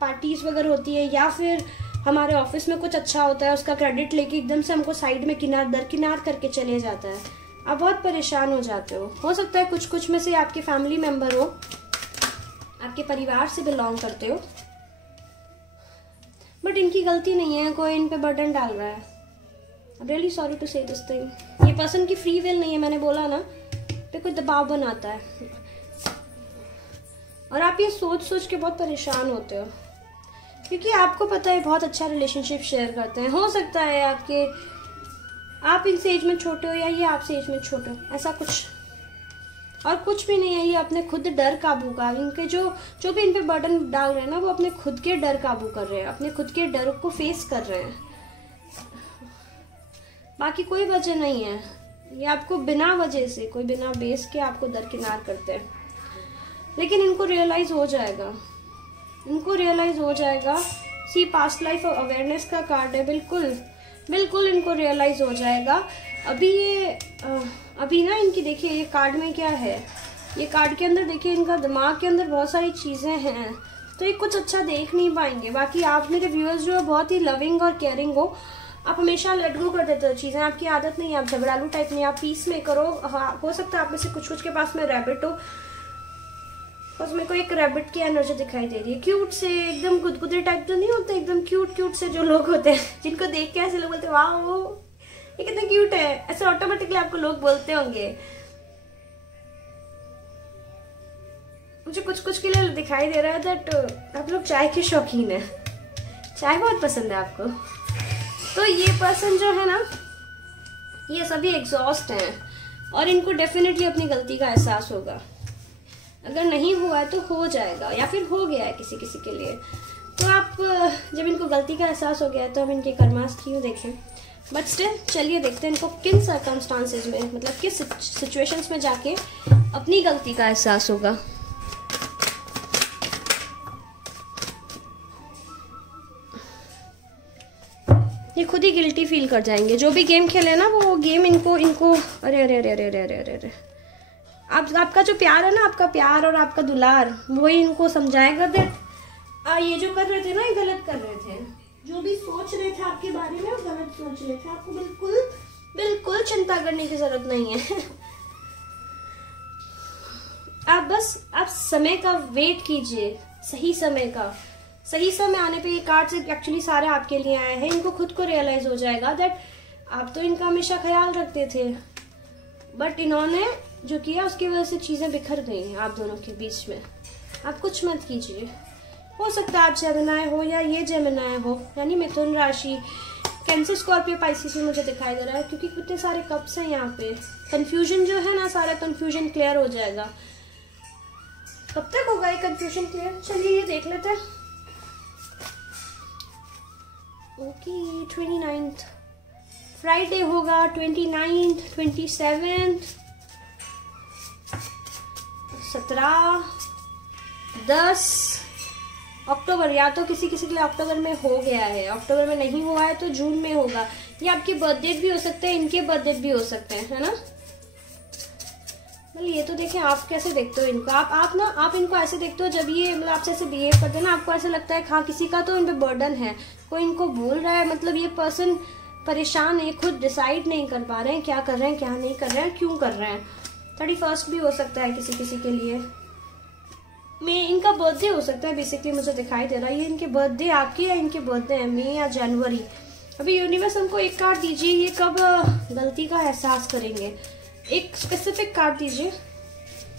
पार्टीज वगैरह होती है, या फिर हमारे ऑफिस में कुछ अच्छा होता है, उसका क्रेडिट लेके एकदम से हमको साइड में दरकिनार करके चले जाता है। आप बहुत परेशान हो जाते हो सकता है कुछ कुछ में से आपके फैमिली मेंबर हो, आपके परिवार से बिलोंग करते हो, बट इनकी गलती नहीं है, कोई इन पे बर्डन डाल रहा है। I'm really sorry to say this thing. ये पर्सन की फ्री विल नहीं है, मैंने बोला ना, पे कोई दबाव बनाता है और आप ये सोच सोच के बहुत परेशान होते हो, क्योंकि आपको पता है बहुत अच्छा रिलेशनशिप शेयर करते हैं। हो सकता है आप इनसे एज में छोटे हो या ये आपसे एज में छोटे हो, ऐसा कुछ और कुछ भी नहीं है। ये अपने खुद डर काबू का, इनके जो भी इन पे बर्डन डाल रहे हैं ना, वो अपने खुद के डर काबू कर रहे हैं, अपने खुद के डर को फेस कर रहे हैं, बाकी कोई वजह नहीं है। ये आपको बिना वजह से, कोई बिना बेस के आपको दरकिनार करते हैं, लेकिन इनको रियलाइज हो जाएगा, इनको रियलाइज हो जाएगा। सी पास्ट लाइफ अवेयरनेस का कार्ड है, बिल्कुल इनको रियलाइज हो जाएगा। अभी ना इनकी देखिए ये कार्ड में क्या है, ये कार्ड के अंदर देखिए इनका दिमाग के अंदर बहुत सारी चीजें हैं, तो ये कुछ अच्छा देख नहीं पाएंगे। बाकी आप मेरे व्यूअर्स जो है बहुत ही लविंग और केयरिंग हो, आप हमेशा लेट गो कर देते हो चीजें, आपकी आदत नहीं है, आप झगड़ालू टाइप नहीं, आप पीस में करो। हाँ, हो सकता है आप में से कुछ के पास में रैबिट हो, मेरे को एक रैबिट की एनर्जी दिखाई दे रही है, क्यूट से, एकदम गुदगुदे टाइप तो नहीं होते, एकदम क्यूट से जो लोग होते हैं, जिनको देख के ऐसे लोग बोलते हैं वाह वो ये कितना क्यूट है, ऐसे ऑटोमेटिकली आपको लोग बोलते होंगे। मुझे कुछ के लिए दिखाई दे रहा है दैट आप लोग चाय के शौकीन है, चाय बहुत पसंद है आपको। तो ये पर्सन जो है ना, ये सभी एग्जॉस्ट हैं और इनको डेफिनेटली अपनी गलती का एहसास होगा। अगर नहीं हुआ है तो हो जाएगा, या फिर हो गया है किसी के लिए। तो आप जब इनको गलती का एहसास हो गया है तो हम इनके कर्मास क्यों देखें, बट स्टिल चलिए देखते हैं इनको किन सर्कमस्टांसेस में, मतलब किस सिचुएशंस में जाके अपनी गलती का एहसास होगा। ये खुद ही गिल्टी फील कर जाएंगे। जो भी गेम खेले ना, वो गेम इनको अरे अरे अरे अरे अरे अरे अरे अरे आपका जो प्यार है ना, आपका प्यार और आपका दुलार, वही इनको समझाएगा दैट ये जो कर रहे थे ना, ये गलत कर रहे थे। जो भी सोच रहे थे आपके बारे में, वो गलत सोच रहे थे। आपको बिल्कुल चिंता करने की जरूरत नहीं है। आप समय का वेट कीजिए, सही समय आने पे ये कार्ड्स एक्चुअली सारे आपके लिए आए हैं। इनको खुद को रियलाइज हो जाएगा दैट आप तो इनका हमेशा ख्याल रखते थे, बट इन्होंने जो किया उसकी वजह से चीजें बिखर गई हैं आप दोनों के बीच में। आप कुछ मत कीजिए। हो सकता है आप जेमिनाई हो या ये जेमिनाई हो, यानी मिथुन राशि, कैंसर, स्कॉर्पियो, पाइसिस में मुझे दिखाई दे रहा है, क्योंकि कितने सारे कप्स हैं यहाँ पे। कंफ्यूजन जो है ना, सारा कंफ्यूजन क्लियर हो जाएगा। कब तक होगा ये कंफ्यूजन क्लियर, चलिए ये देख लेते हैं। ओके 29 फ्राइडे होगा, 29, 27, 17, 10 अक्टूबर, या तो किसी के लिए अक्टूबर में हो गया है, अक्टूबर में नहीं हुआ है तो जून में होगा। ये आपके बर्थडे भी हो सकते हैं, इनके बर्थडे भी हो सकते हैं, है ना। मतलब ये तो देखें आप कैसे देखते हो इनको। आप इनको ऐसे देखते हो जब ये मतलब आपसे ऐसे बिहेव करते हैं ना, आपको ऐसा लगता है हाँ किसी का तो इन पे बर्डन है, कोई इनको बोल रहा है, मतलब ये पर्सन परेशान है, खुद डिसाइड नहीं कर पा रहे हैं क्या कर रहे हैं, क्या नहीं कर रहे हैं, क्यों कर रहे हैं। 31 भी हो सकता है किसी के लिए, में इनका बर्थडे हो सकता है। बेसिकली मुझे दिखाई दे रहा है ये इनके बर्थडे, आपके या इनके बर्थडे है मई या जनवरी। अभी यूनिवर्स हमको एक कार्ड दीजिए, ये कब गलती का एहसास करेंगे। एक स्पेसिफिक कार्ड दीजिए।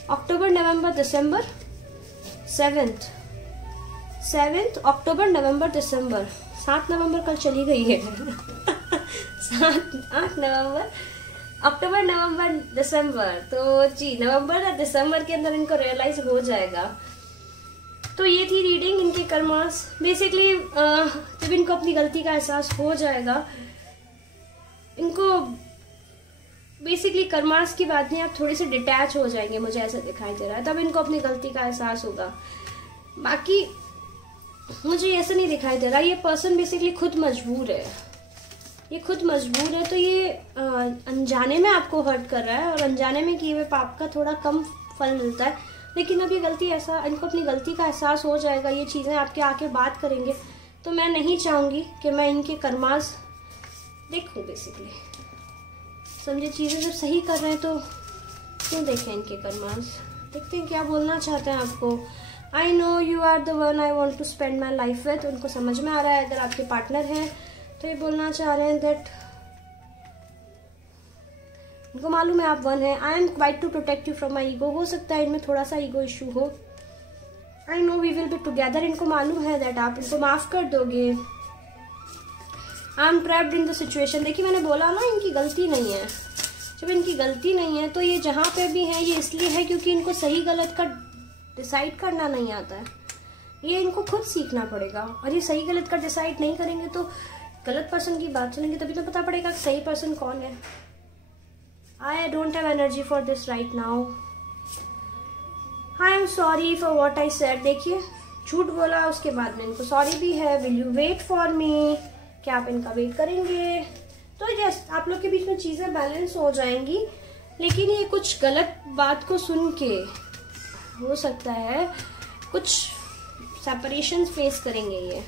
अक्टूबर, नवंबर, दिसंबर, 7th अक्टूबर, नवंबर, दिसंबर। 7 नवंबर कल चली गई है। 8 नवंबर, अक्टूबर, नवंबर, दिसंबर। तो जी नवंबर या दिसंबर के अंदर इनको रियलाइज हो जाएगा। तो ये थी रीडिंग इनके कर्मास। बेसिकली जब इनको अपनी गलती का एहसास हो जाएगा, इनको बेसिकली कर्मास की बात नहीं, आप थोड़े से डिटैच हो जाएंगे, मुझे ऐसा दिखाई दे रहा है, तब इनको अपनी गलती का एहसास होगा। बाकी मुझे ऐसा नहीं दिखाई दे रहा। ये पर्सन बेसिकली खुद मजबूर है, ये खुद मजबूर है, तो ये अनजाने में आपको हर्ट कर रहा है, और अनजाने में किए हुए पाप का थोड़ा कम फल मिलता है। लेकिन अब ये गलती इनको अपनी गलती का एहसास हो जाएगा, ये चीज़ें आपके आके बात करेंगे, तो मैं नहीं चाहूँगी कि मैं इनके कर्मास देखूँ बेसिकली। समझे, चीज़ें जब सही कर रहे हैं तो क्यों देखें इनके कर्मास। देखते हैं क्या बोलना चाहते हैं आपको। I know you are the one I want to spend my life with. उनको समझ में आ रहा है, अगर आपके पार्टनर हैं तो ये बोलना चाह रहे हैं दैट उनको मालूम है आप वन है। I am quite to protect you from my ego. हो सकता है इनमें थोड़ा सा ईगो इशू हो। I know we will be together. इनको मालूम है दैट आप इनको माफ कर दोगे। I am trapped in the situation. देखिए मैंने बोला ना, इनकी गलती नहीं है। जब इनकी गलती नहीं है तो ये जहाँ पे भी है ये इसलिए है क्योंकि इनको सही गलत का डिसाइड करना नहीं आता है। ये इनको खुद सीखना पड़ेगा। और ये सही गलत का डिसाइड नहीं करेंगे तो गलत पर्सन की बात सुनेंगे तभी तो पता पड़ेगा कि सही पर्सन कौन है। I don't have energy for this right now. I am sorry for what I said. देखिए झूठ बोला, उसके बाद में इनको सॉरी भी है। Will you wait for me. क्या आप इनका वेट करेंगे? तो यस, आप लोग के बीच में चीज़ें बैलेंस हो जाएंगी। लेकिन ये कुछ गलत बात को सुन के हो सकता है कुछ सेपरेशन फेस करेंगे ये।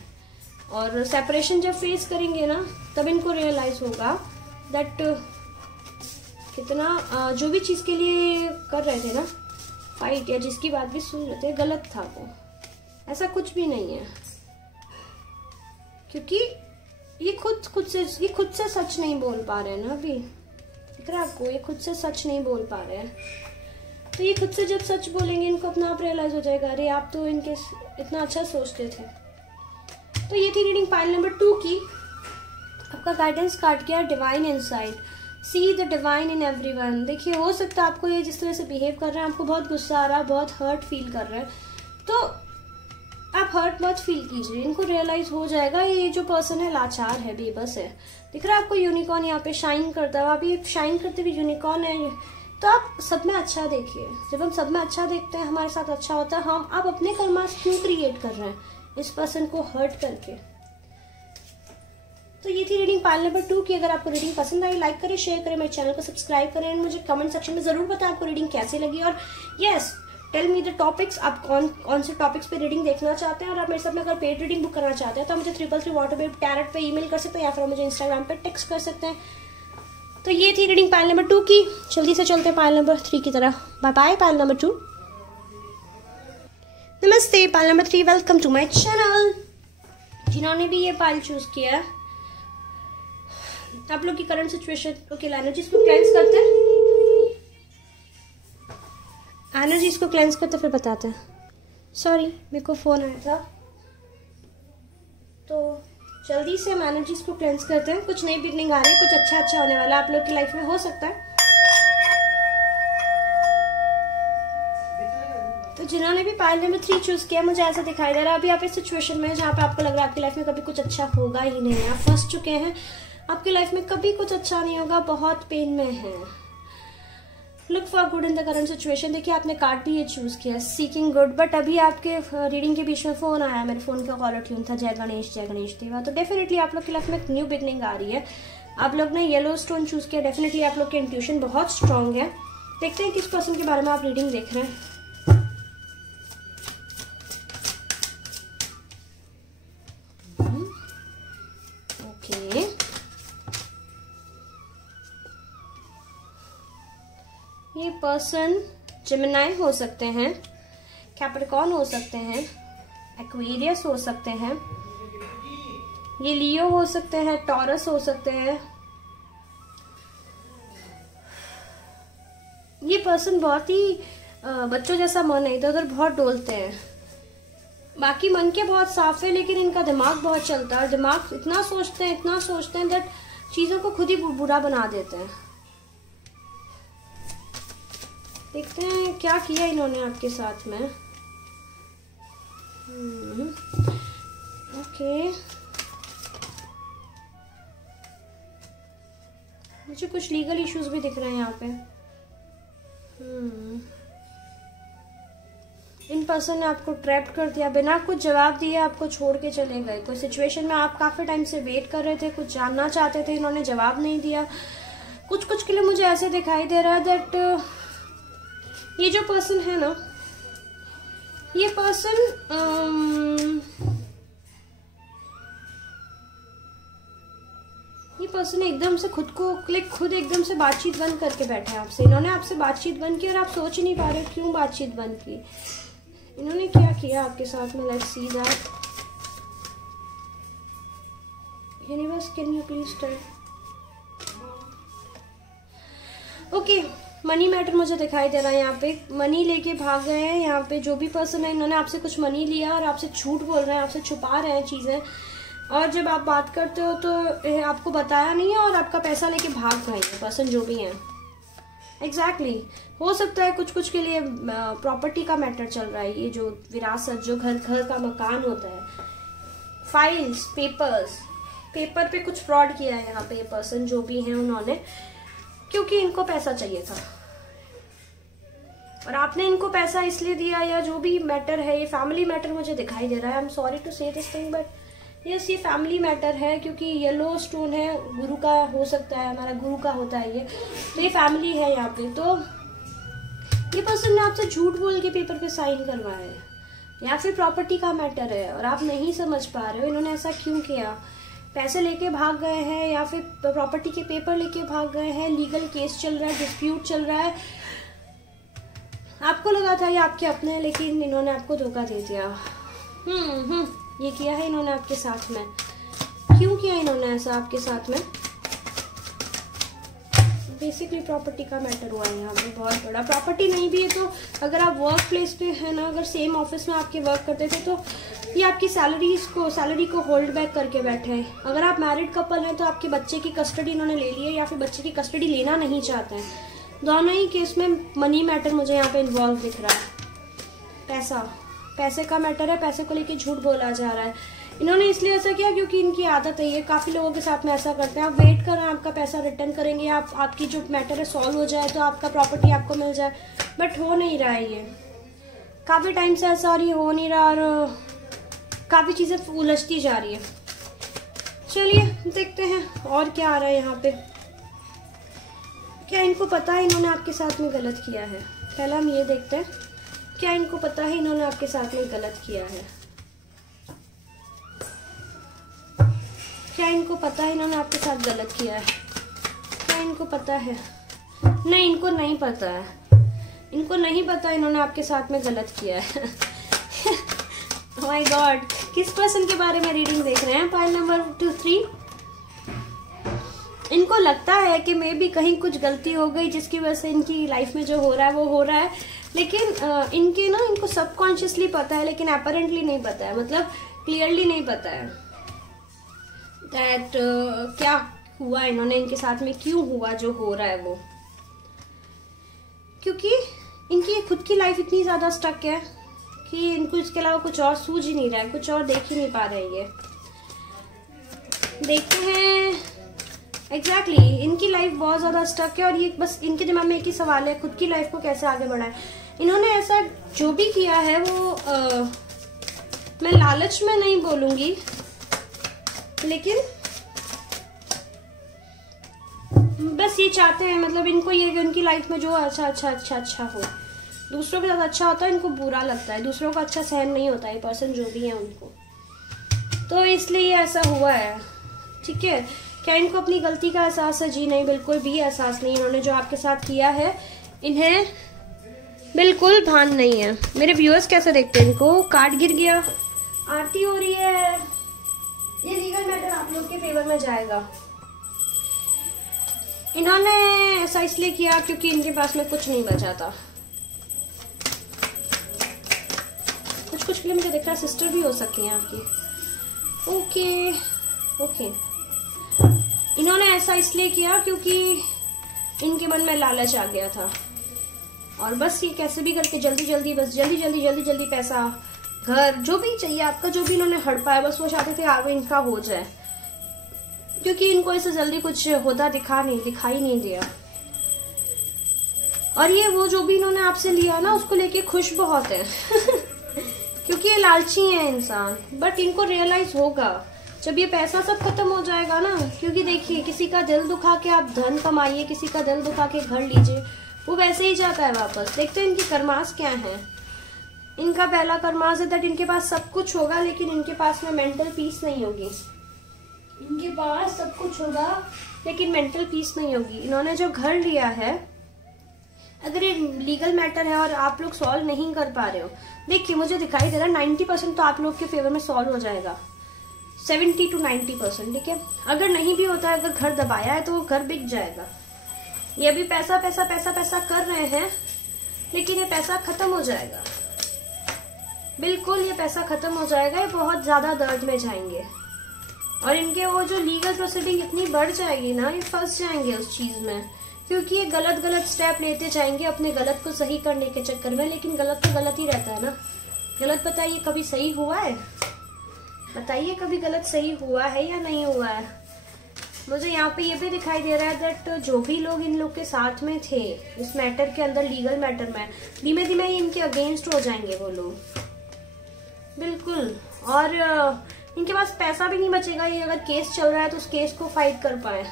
और सेपरेशन जब फेस करेंगे ना तब इनको रियलाइज होगा दैट कितना जो भी चीज़ के लिए कर रहे थे ना फाइट, या जिसकी बात भी सुन रहे थे, गलत था वो। ऐसा कुछ भी नहीं है क्योंकि ये खुद से सच नहीं बोल पा रहे हैं ना। अभी दिख रहा है आपको, ये खुद से सच नहीं बोल पा रहे हैं। तो ये खुद से जब सच बोलेंगे इनको अपना आप रियलाइज हो जाएगा, अरे आप तो इनके इतना अच्छा सोचते थे। तो ये थी रीडिंग पाइल नंबर 2 की। आपका गाइडेंस कार्ड क्या? Divine inside. See the divine in everyone. देखिए हो सकता है आपको ये जिस तरह से बिहेव कर रहे हैं, आपको बहुत गुस्सा आ रहा है, बहुत हर्ट फील कर रहे हैं, तो आप हर्ट मत फील कीजिए। इनको रियलाइज हो जाएगा ये जो पर्सन है लाचार है, बेबस है। दिख रहा है आपको यूनिकॉर्न यहाँ पे शाइन करता है। आप ये शाइन करते हुए यूनिकॉर्न है। तो आप सब में अच्छा देखिए। जब हम सब में अच्छा देखते हैं हमारे साथ अच्छा होता है। हम आप अपने कर्मास क्यों क्रिएट कर रहे हैं इस पर्सन को हर्ट करके? तो ये थी रीडिंग पाइल नंबर 2 की। अगर आपको रीडिंग पसंद आई लाइक करें, शेयर करें, मेरे चैनल को सब्सक्राइब करें। और मुझे कमेंट सेक्शन में जरूर बताएं आपको रीडिंग कैसे लगी। और yes, tell me the topics, आप कौन से टॉपिक्स पे रीडिंग देखना चाहते हैं। और आप मेरे साथ में अगर पेड रीडिंग बुक करना चाहते हैं तो मुझे 333 वाटरबेब टैरट पे ईमेल कर सकते हैं या फिर मुझे इंस्टाग्राम पे टेक्स्ट कर सकते हैं। तो ये थी रीडिंग पाइल नंबर 2 की। जल्दी से चलते हैं पाइल नंबर 3 की तरह। Bye bye pile number 2। नमस्ते pile number 3, welcome to my channel. जिन्होंने भी ये पाइल चूज किया, आप लोग की करंट सिचुएशन ओके, एनर्जीज को क्लेंस करते हैं। एनर्जीज को क्लेंस करते फिर बताते हैं। सॉरी मेरे को फोन आया था, तो जल्दी से हम एनर्जीज को क्लेंस करते हैं। कुछ नई बिगनिंग आ रही है, कुछ अच्छा होने वाला आप लोग की लाइफ में हो सकता है। तो जिन्होंने भी पाइल नंबर 3 चूज किया, मुझे ऐसा दिखाई दे रहा है अभी आप इस सिचुएशन में जहाँ पे आपको लग रहा है आपकी लाइफ में कभी कुछ अच्छा होगा ही नहीं है। आप फंस चुके हैं, आपकी लाइफ में कभी कुछ अच्छा नहीं होगा, बहुत पेन में है। Look for good in the current situation. देखिए आपने कार्ड भी ये चूज किया, सीकिंग गुड। बट अभी आपके रीडिंग के बीच में फोन आया, मेरे फोन का कॉलर ट्यून था, जय गणेश देवा। तो डेफिनेटली आप लोग की लाइफ में एक न्यू बिगनिंग आ रही है। आप लोग ने येलो स्टोन चूज किया, डेफिनेटली आप लोग की इंट्यूशन बहुत स्ट्रांग है। देखते हैं किस पर्सन के बारे में आप रीडिंग देख रहे हैं। ये पर्सन जेमिनाई हो सकते हैं, कैप्रिकॉर्न हो सकते हैं, एक्वेरियस हो सकते हैं, ये लियो हो सकते हैं, टॉरस हो सकते हैं। ये पर्सन बहुत ही बच्चों जैसा मन है, इधर उधर बहुत डोलते हैं। बाकी मन के बहुत साफ है लेकिन इनका दिमाग बहुत चलता है। दिमाग इतना सोचते हैं दैट चीजों को खुद ही बुरा बना देते हैं। देखते हैं क्या किया इन्होंने आपके साथ में। ओके, मुझे कुछ लीगल इश्यूज भी दिख रहे हैं यहाँ पे। इन पर्सन ने आपको ट्रैप कर दिया, बिना कुछ जवाब दिए आपको छोड़ के चले गए। कोई सिचुएशन में आप काफी टाइम से वेट कर रहे थे, कुछ जानना चाहते थे, इन्होंने जवाब नहीं दिया। कुछ के लिए मुझे ऐसे दिखाई दे रहा है दैट ये जो पर्सन है ना, ये पर्सन पर्सन एकदम से खुद एकदम से बातचीत बंद करके बैठे हैं आपसे। इन्होंने आपसे बातचीत बंद की और आप सोच ही नहीं पा रहे क्यों बातचीत बंद की। इन्होंने क्या किया आपके साथ में? Let's see that. Universe, can you please tell? Okay, money matter मुझे दिखाई दे रहा है। यहाँ पे मनी लेके भाग गए हैं। यहाँ पे जो भी पर्सन है, इन्होंने आपसे कुछ मनी लिया और आपसे झूठ बोल रहे हैं, आपसे छुपा रहे हैं चीजें। और जब आप बात करते हो तो आपको बताया नहीं है और आपका पैसा लेके भाग गए हैं पर्सन जो भी है। एग्जैक्टली हो सकता है कुछ के लिए प्रॉपर्टी का मैटर चल रहा है। ये जो विरासत, जो घर का मकान होता है, फाइल्स, पेपर पे कुछ फ्रॉड किया है यहाँ पे ये पर्सन जो भी है उन्होंने, क्योंकि इनको पैसा चाहिए था और आपने इनको पैसा इसलिए दिया, या जो भी मैटर है, ये फैमिली मैटर मुझे दिखाई दे रहा है। आई एम सॉरी टू से दिस थिंग बट यस, ये फैमिली मैटर है, क्योंकि येलो स्टोन है, गुरु का हो सकता है, हमारा गुरु का होता है ये, तो ये फैमिली है यहाँ पे। तो ये पर्सन ने आपसे झूठ बोल के पेपर पे साइन करवाया है या फिर प्रॉपर्टी का मैटर है और आप नहीं समझ पा रहे हो इन्होंने ऐसा क्यों किया। पैसे लेके भाग गए हैं या फिर प्रॉपर्टी के पेपर लेके भाग गए हैं, लीगल केस चल रहा है, डिस्प्यूट चल रहा है। आपको लगा था ये आपके अपने हैं, लेकिन इन्होंने आपको धोखा दे दिया। ये किया है इन्होंने आपके साथ में। क्यों किया इन्होंने ऐसा आपके साथ में? बेसिकली प्रॉपर्टी का मैटर हुआ है यहाँ पे, बहुत बड़ा। प्रॉपर्टी नहीं भी है तो अगर आप वर्क प्लेस पे है ना, अगर सेम ऑफिस में आपके वर्क करते थे तो ये आपकी सैलरी को होल्ड बैक करके बैठे हैं। अगर आप मैरिड कपल हैं तो आपके बच्चे की कस्टडी इन्होंने ले ली है या फिर बच्चे की कस्टडी लेना नहीं चाहते हैं। दोनों ही केस में मनी मैटर मुझे यहाँ पे इन्वॉल्व दिख रहा है। पैसे का मैटर है, पैसे को लेके झूठ बोला जा रहा है। इन्होंने इसलिए ऐसा किया क्योंकि इनकी आदत है, ये काफी लोगों के साथ में ऐसा करते हैं। आप वेट करें, आपका पैसा रिटर्न करेंगे, आपकी जो मैटर है सॉल्व हो जाए तो आपका प्रॉपर्टी आपको मिल जाए, बट हो नहीं रहा है। ये काफी टाइम से ऐसा और ये हो नहीं रहा और काफी चीजें उलझती जा रही है। चलिए देखते हैं और क्या आ रहा है यहाँ पे। क्या इनको पता है इन्होंने आपके साथ में गलत किया है? पहले हम ये देखते हैं, क्या इनको पता है इन्होंने आपके साथ में गलत किया है? क्या इनको पता है इन्होंने आपके साथ गलत किया है? क्या इनको पता है? नहीं, इनको नहीं पता है। इनको नहीं पता इन्होंने आपके साथ में गलत किया है। माय गॉड, किस पर्सन के बारे में रीडिंग देख रहे हैं? Pile number 2-3। इनको लगता है कि मे बी कहीं कुछ गलती हो गई जिसकी वजह से इनकी लाइफ में जो हो रहा है वो हो रहा है, लेकिन इनको सबकॉन्शियसली पता है, लेकिन अपरेंटली नहीं पता है, मतलब क्लियरली नहीं पता है दैट क्या हुआ इन्होंने इनके साथ में, क्यों हुआ जो हो रहा है वो। क्योंकि इनकी खुद की लाइफ इतनी ज्यादा स्टक है कि इनको इसके अलावा कुछ और सूझ ही नहीं रहा है, कुछ और देख ही नहीं पा रहे ये। देखते हैं एग्जैक्टली इनकी लाइफ बहुत ज्यादा स्टक है और ये बस इनके दिमाग में एक ही सवाल है, खुद की लाइफ को कैसे आगे बढ़ाएं। इन्होंने ऐसा जो भी किया है वो मैं लालच में नहीं बोलूंगी, लेकिन बस ये चाहते हैं, मतलब इनको ये कि उनकी लाइफ में जो अच्छा हो। दूसरों के साथ अच्छा होता है इनको बुरा लगता है, दूसरों का अच्छा सहन नहीं होता है पर्सन जो भी है उनको, तो इसलिए ऐसा हुआ है। ठीक है, क्या इनको अपनी गलती का एहसास है? जी नहीं, बिल्कुल भी एहसास नहीं। इन्होंने जो आपके साथ किया है इन्हें बिल्कुल भान नहीं है। मेरे व्यूअर्स कैसे देखते हैं इनको? कार्ड गिर गया, आरती हो रही है, ये लीगल मैटर आप लोग के फेवर में जाएगा। इन्होंने ऐसा इसलिए किया क्योंकि इनके पास में कुछ नहीं बचा था। कुछ के लिए मुझे दिख रहा है सिस्टर भी हो सकती है आपकी। ओके, इन्होंने ऐसा इसलिए किया क्योंकि इनके मन में लालच आ गया था और बस ये कैसे भी करके जल्दी पैसा, घर, जो भी चाहिए आपका, जो भी इन्होंने हड़पा है, बस वो चाहते थे आगे इनका हो जाए, क्योंकि इनको इससे जल्दी कुछ होता दिखाई नहीं दिया। और ये वो जो भी इन्होंने आपसे लिया ना उसको लेके खुश बहुत है क्योंकि ये लालची है इंसान, बट इनको रियलाइज होगा जब ये पैसा सब खत्म हो जाएगा ना। क्योंकि देखिए, किसी का दिल दुखा के आप धन कमाइए, किसी का दिल दुखा के घर लीजिए, वो वैसे ही जाता है वापस। देखते हैं इनकी कर्मास क्या है। इनका पहला कर्मास है दैट इनके पास सब कुछ होगा लेकिन इनके पास में मेंटल पीस नहीं होगी। इनके पास सब कुछ होगा लेकिन मेंटल पीस नहीं होगी। इन्होंने जो घर लिया है, अगर ये लीगल मैटर है और आप लोग सॉल्व नहीं कर पा रहे हो, देखिए मुझे दिखाई दे रहा है 90% तो आप लोग के फेवर में सॉल्व हो जाएगा, 70 to 90%, ठीक है। अगर नहीं भी होता है, अगर घर दबाया है तो वो घर बिक जाएगा। ये अभी पैसा पैसा पैसा पैसा कर रहे हैं लेकिन ये पैसा खत्म हो जाएगा, बिल्कुल ये पैसा खत्म हो जाएगा। ये बहुत ज्यादा दर्द में जाएंगे और इनके वो जो लीगल प्रोसीडिंग इतनी बढ़ जाएगी ना, ये फंस जाएंगे उस चीज में, क्योंकि ये गलत गलत स्टेप लेते जाएंगे अपने गलत को सही करने के चक्कर में। लेकिन गलत तो गलत ही रहता है ना। गलत बताइए कभी सही हुआ है? बताइए कभी गलत सही हुआ है या नहीं हुआ है? मुझे यहाँ पे ये भी दिखाई दे रहा है दैट जो भी लोग इन लोग के साथ में थे इस मैटर के अंदर, लीगल मैटर में, धीमे धीमे इनके अगेंस्ट हो जाएंगे वो लोग, बिल्कुल। और इनके पास पैसा भी नहीं बचेगा। ये अगर केस चल रहा है तो उस केस को फाइट कर पाए,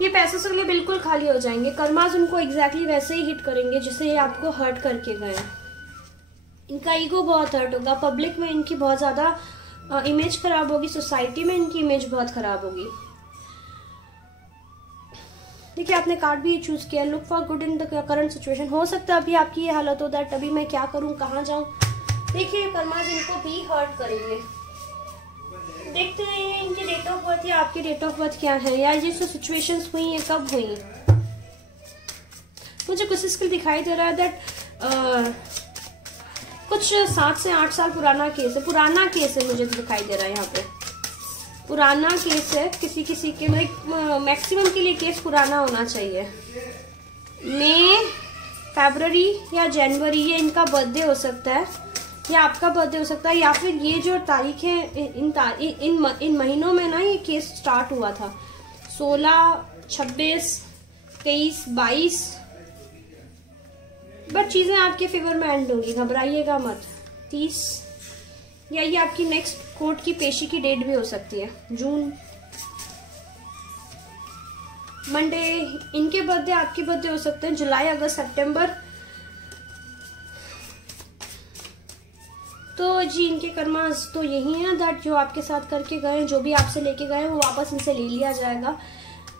ये पैसे से लिए बिल्कुल खाली हो जाएंगे। कर्माज उनको एग्जैक्टली वैसे ही हिट करेंगे जिसे ये आपको हर्ट करके गए। इनका ईगो बहुत हर्ट होगा, पब्लिक में इनकी बहुत ज्यादा इमेज खराब होगी, सोसाइटी में इनकी इमेज बहुत खराब होगी। देखिए आपने कार्ड भी चूज किया, look for good in the current situation. हो सकता है अभी आपकी ये हालत हो दैट अभी मैं क्या करूं, कहाँ जाऊं। देखिए कर्माज इनको भी हर्ट करेंगे। देखते हैं इनके डेट ऑफ बर्थ या आपकी डेट ऑफ बर्थ क्या है, या ये जो सिचुएशंस हुई है कब हुई। मुझे कुछ इसके दिखाई दे रहा है दैट कुछ 7 से 8 साल पुराना केस है। पुराना केस है मुझे दिखाई दे रहा है यहाँ पे, पुराना केस है। किसी किसी के मैक्सिमम के लिए केस पुराना होना चाहिए। मई, फरवरी या जनवरी, ये इनका बर्थडे हो सकता है या आपका बर्थडे हो सकता है, या फिर ये जो तारीख है इन महीनों में ना ये केस स्टार्ट हुआ था। 16, 26, 23, 22, बट चीजें आपके फेवर में एंड होंगी, घबराइएगा मत। 30 या ये आपकी नेक्स्ट कोर्ट की पेशी की डेट भी हो सकती है, जून, मंडे। इनके बर्थडे आपके बर्थडे हो सकते हैं जुलाई, अगस्त, सितंबर। तो जी इनके कर्मास तो यही है दैट जो आपके साथ करके गए, जो भी आपसे लेके गए वो वापस इनसे ले लिया जाएगा।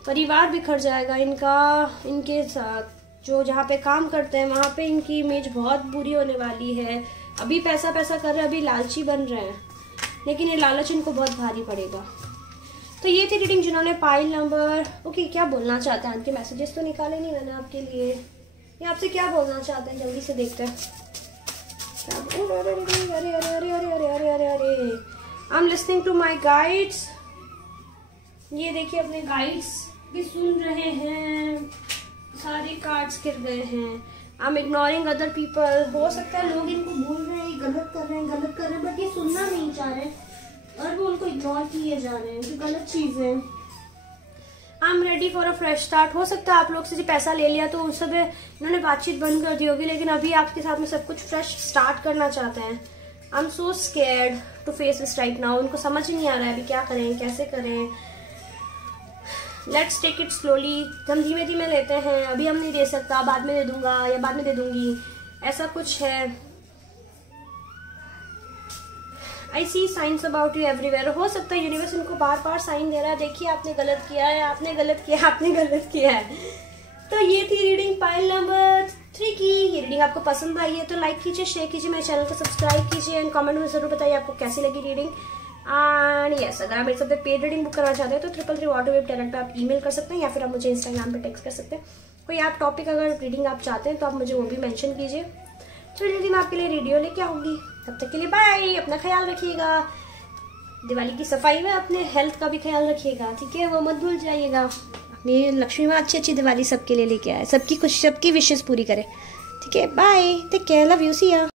परिवार बिखर जाएगा इनका। इनके साथ जो जहाँ पे काम करते हैं वहां पे इनकी इमेज बहुत बुरी होने वाली है। अभी पैसा पैसा कर रहे हैं, अभी लालची बन रहे हैं, लेकिन ये लालच इनको बहुत भारी पड़ेगा। तो ये थी रीडिंग जिन्होंने पाइल नंबर। ओके, क्या बोलना चाहते हैं? आपके मैसेजेस तो निकाले नहीं मैंने आपके लिए। ये आपसे क्या बोलना चाहते हैं, जल्दी से देखते हैं। अरे अरे अरे अरे अरे अरे अरे अरे अरे अरे I am listening to my guides. ये देखिए अपने गाइड्स भी सुन रहे हैं। सारे कार्ड्स गिर गए हैं। I M ignoring other people. हो सकता है लोग इनको भूल रहे हैं, गलत कर रहे हैं, बट ये सुनना नहीं चाह रहे और वो उनको इग्नोर किए जा रहे हैं, जो गलत चीजें। I am ready for a fresh start. हो सकता है आप लोग से पैसा ले लिया तो उस समय इन्होंने बातचीत बंद कर दी होगी, लेकिन अभी आपके साथ में सब कुछ फ्रेश स्टार्ट करना चाहते हैं। I am so scared to face this right now. उनको समझ ही नहीं आ रहा है अभी क्या करें, कैसे करें। Let's take it slowly. हम धीमे धीमे लेते हैं। अभी हम नहीं दे सकता, बाद में दे दूंगा या बाद में दे दूंगी, ऐसा कुछ है। I see signs about you everywhere। हो सकता है यूनिवर्स इनको बार बार साइन दे रहा है, देखिए आपने गलत किया है, आपने गलत किया है, आपने गलत किया है। तो ये थी रीडिंग पाइल नंबर 3 की। ये रीडिंग आपको पसंद आई है तो लाइक कीजिए, शेयर कीजिए, मेरे चैनल को सब्सक्राइब कीजिए एंड कमेंट में जरूर बताइए आपको कैसी लगी रीडिंग। एंड यस, अगर आप मेरे साथ पेड रीडिंग बुक करना चाहते हैं तो 333 पे आप ईमेल कर सकते हैं या फिर आप मुझे इंस्टाग्राम पे टेक्स्ट कर सकते हैं। कोई आप टॉपिक अगर रीडिंग आप चाहते हैं तो आप मुझे वो भी मेंशन कीजिए। तो जल्दी मैं आपके लिए वीडियो लेके आऊंगी। तब तक के लिए बाय। अपना ख्याल रखिएगा। दिवाली की सफाई में अपने हेल्थ का भी ख्याल रखिएगा, ठीक है? वो मत भूल जाइएगा। मेरी लक्ष्मी माँ अच्छी अच्छी दिवाली सबके लिए लेके आए, सबकी खुशी, सबकी विशेष पूरी करे, ठीक है? Bye, take care, love you, see या।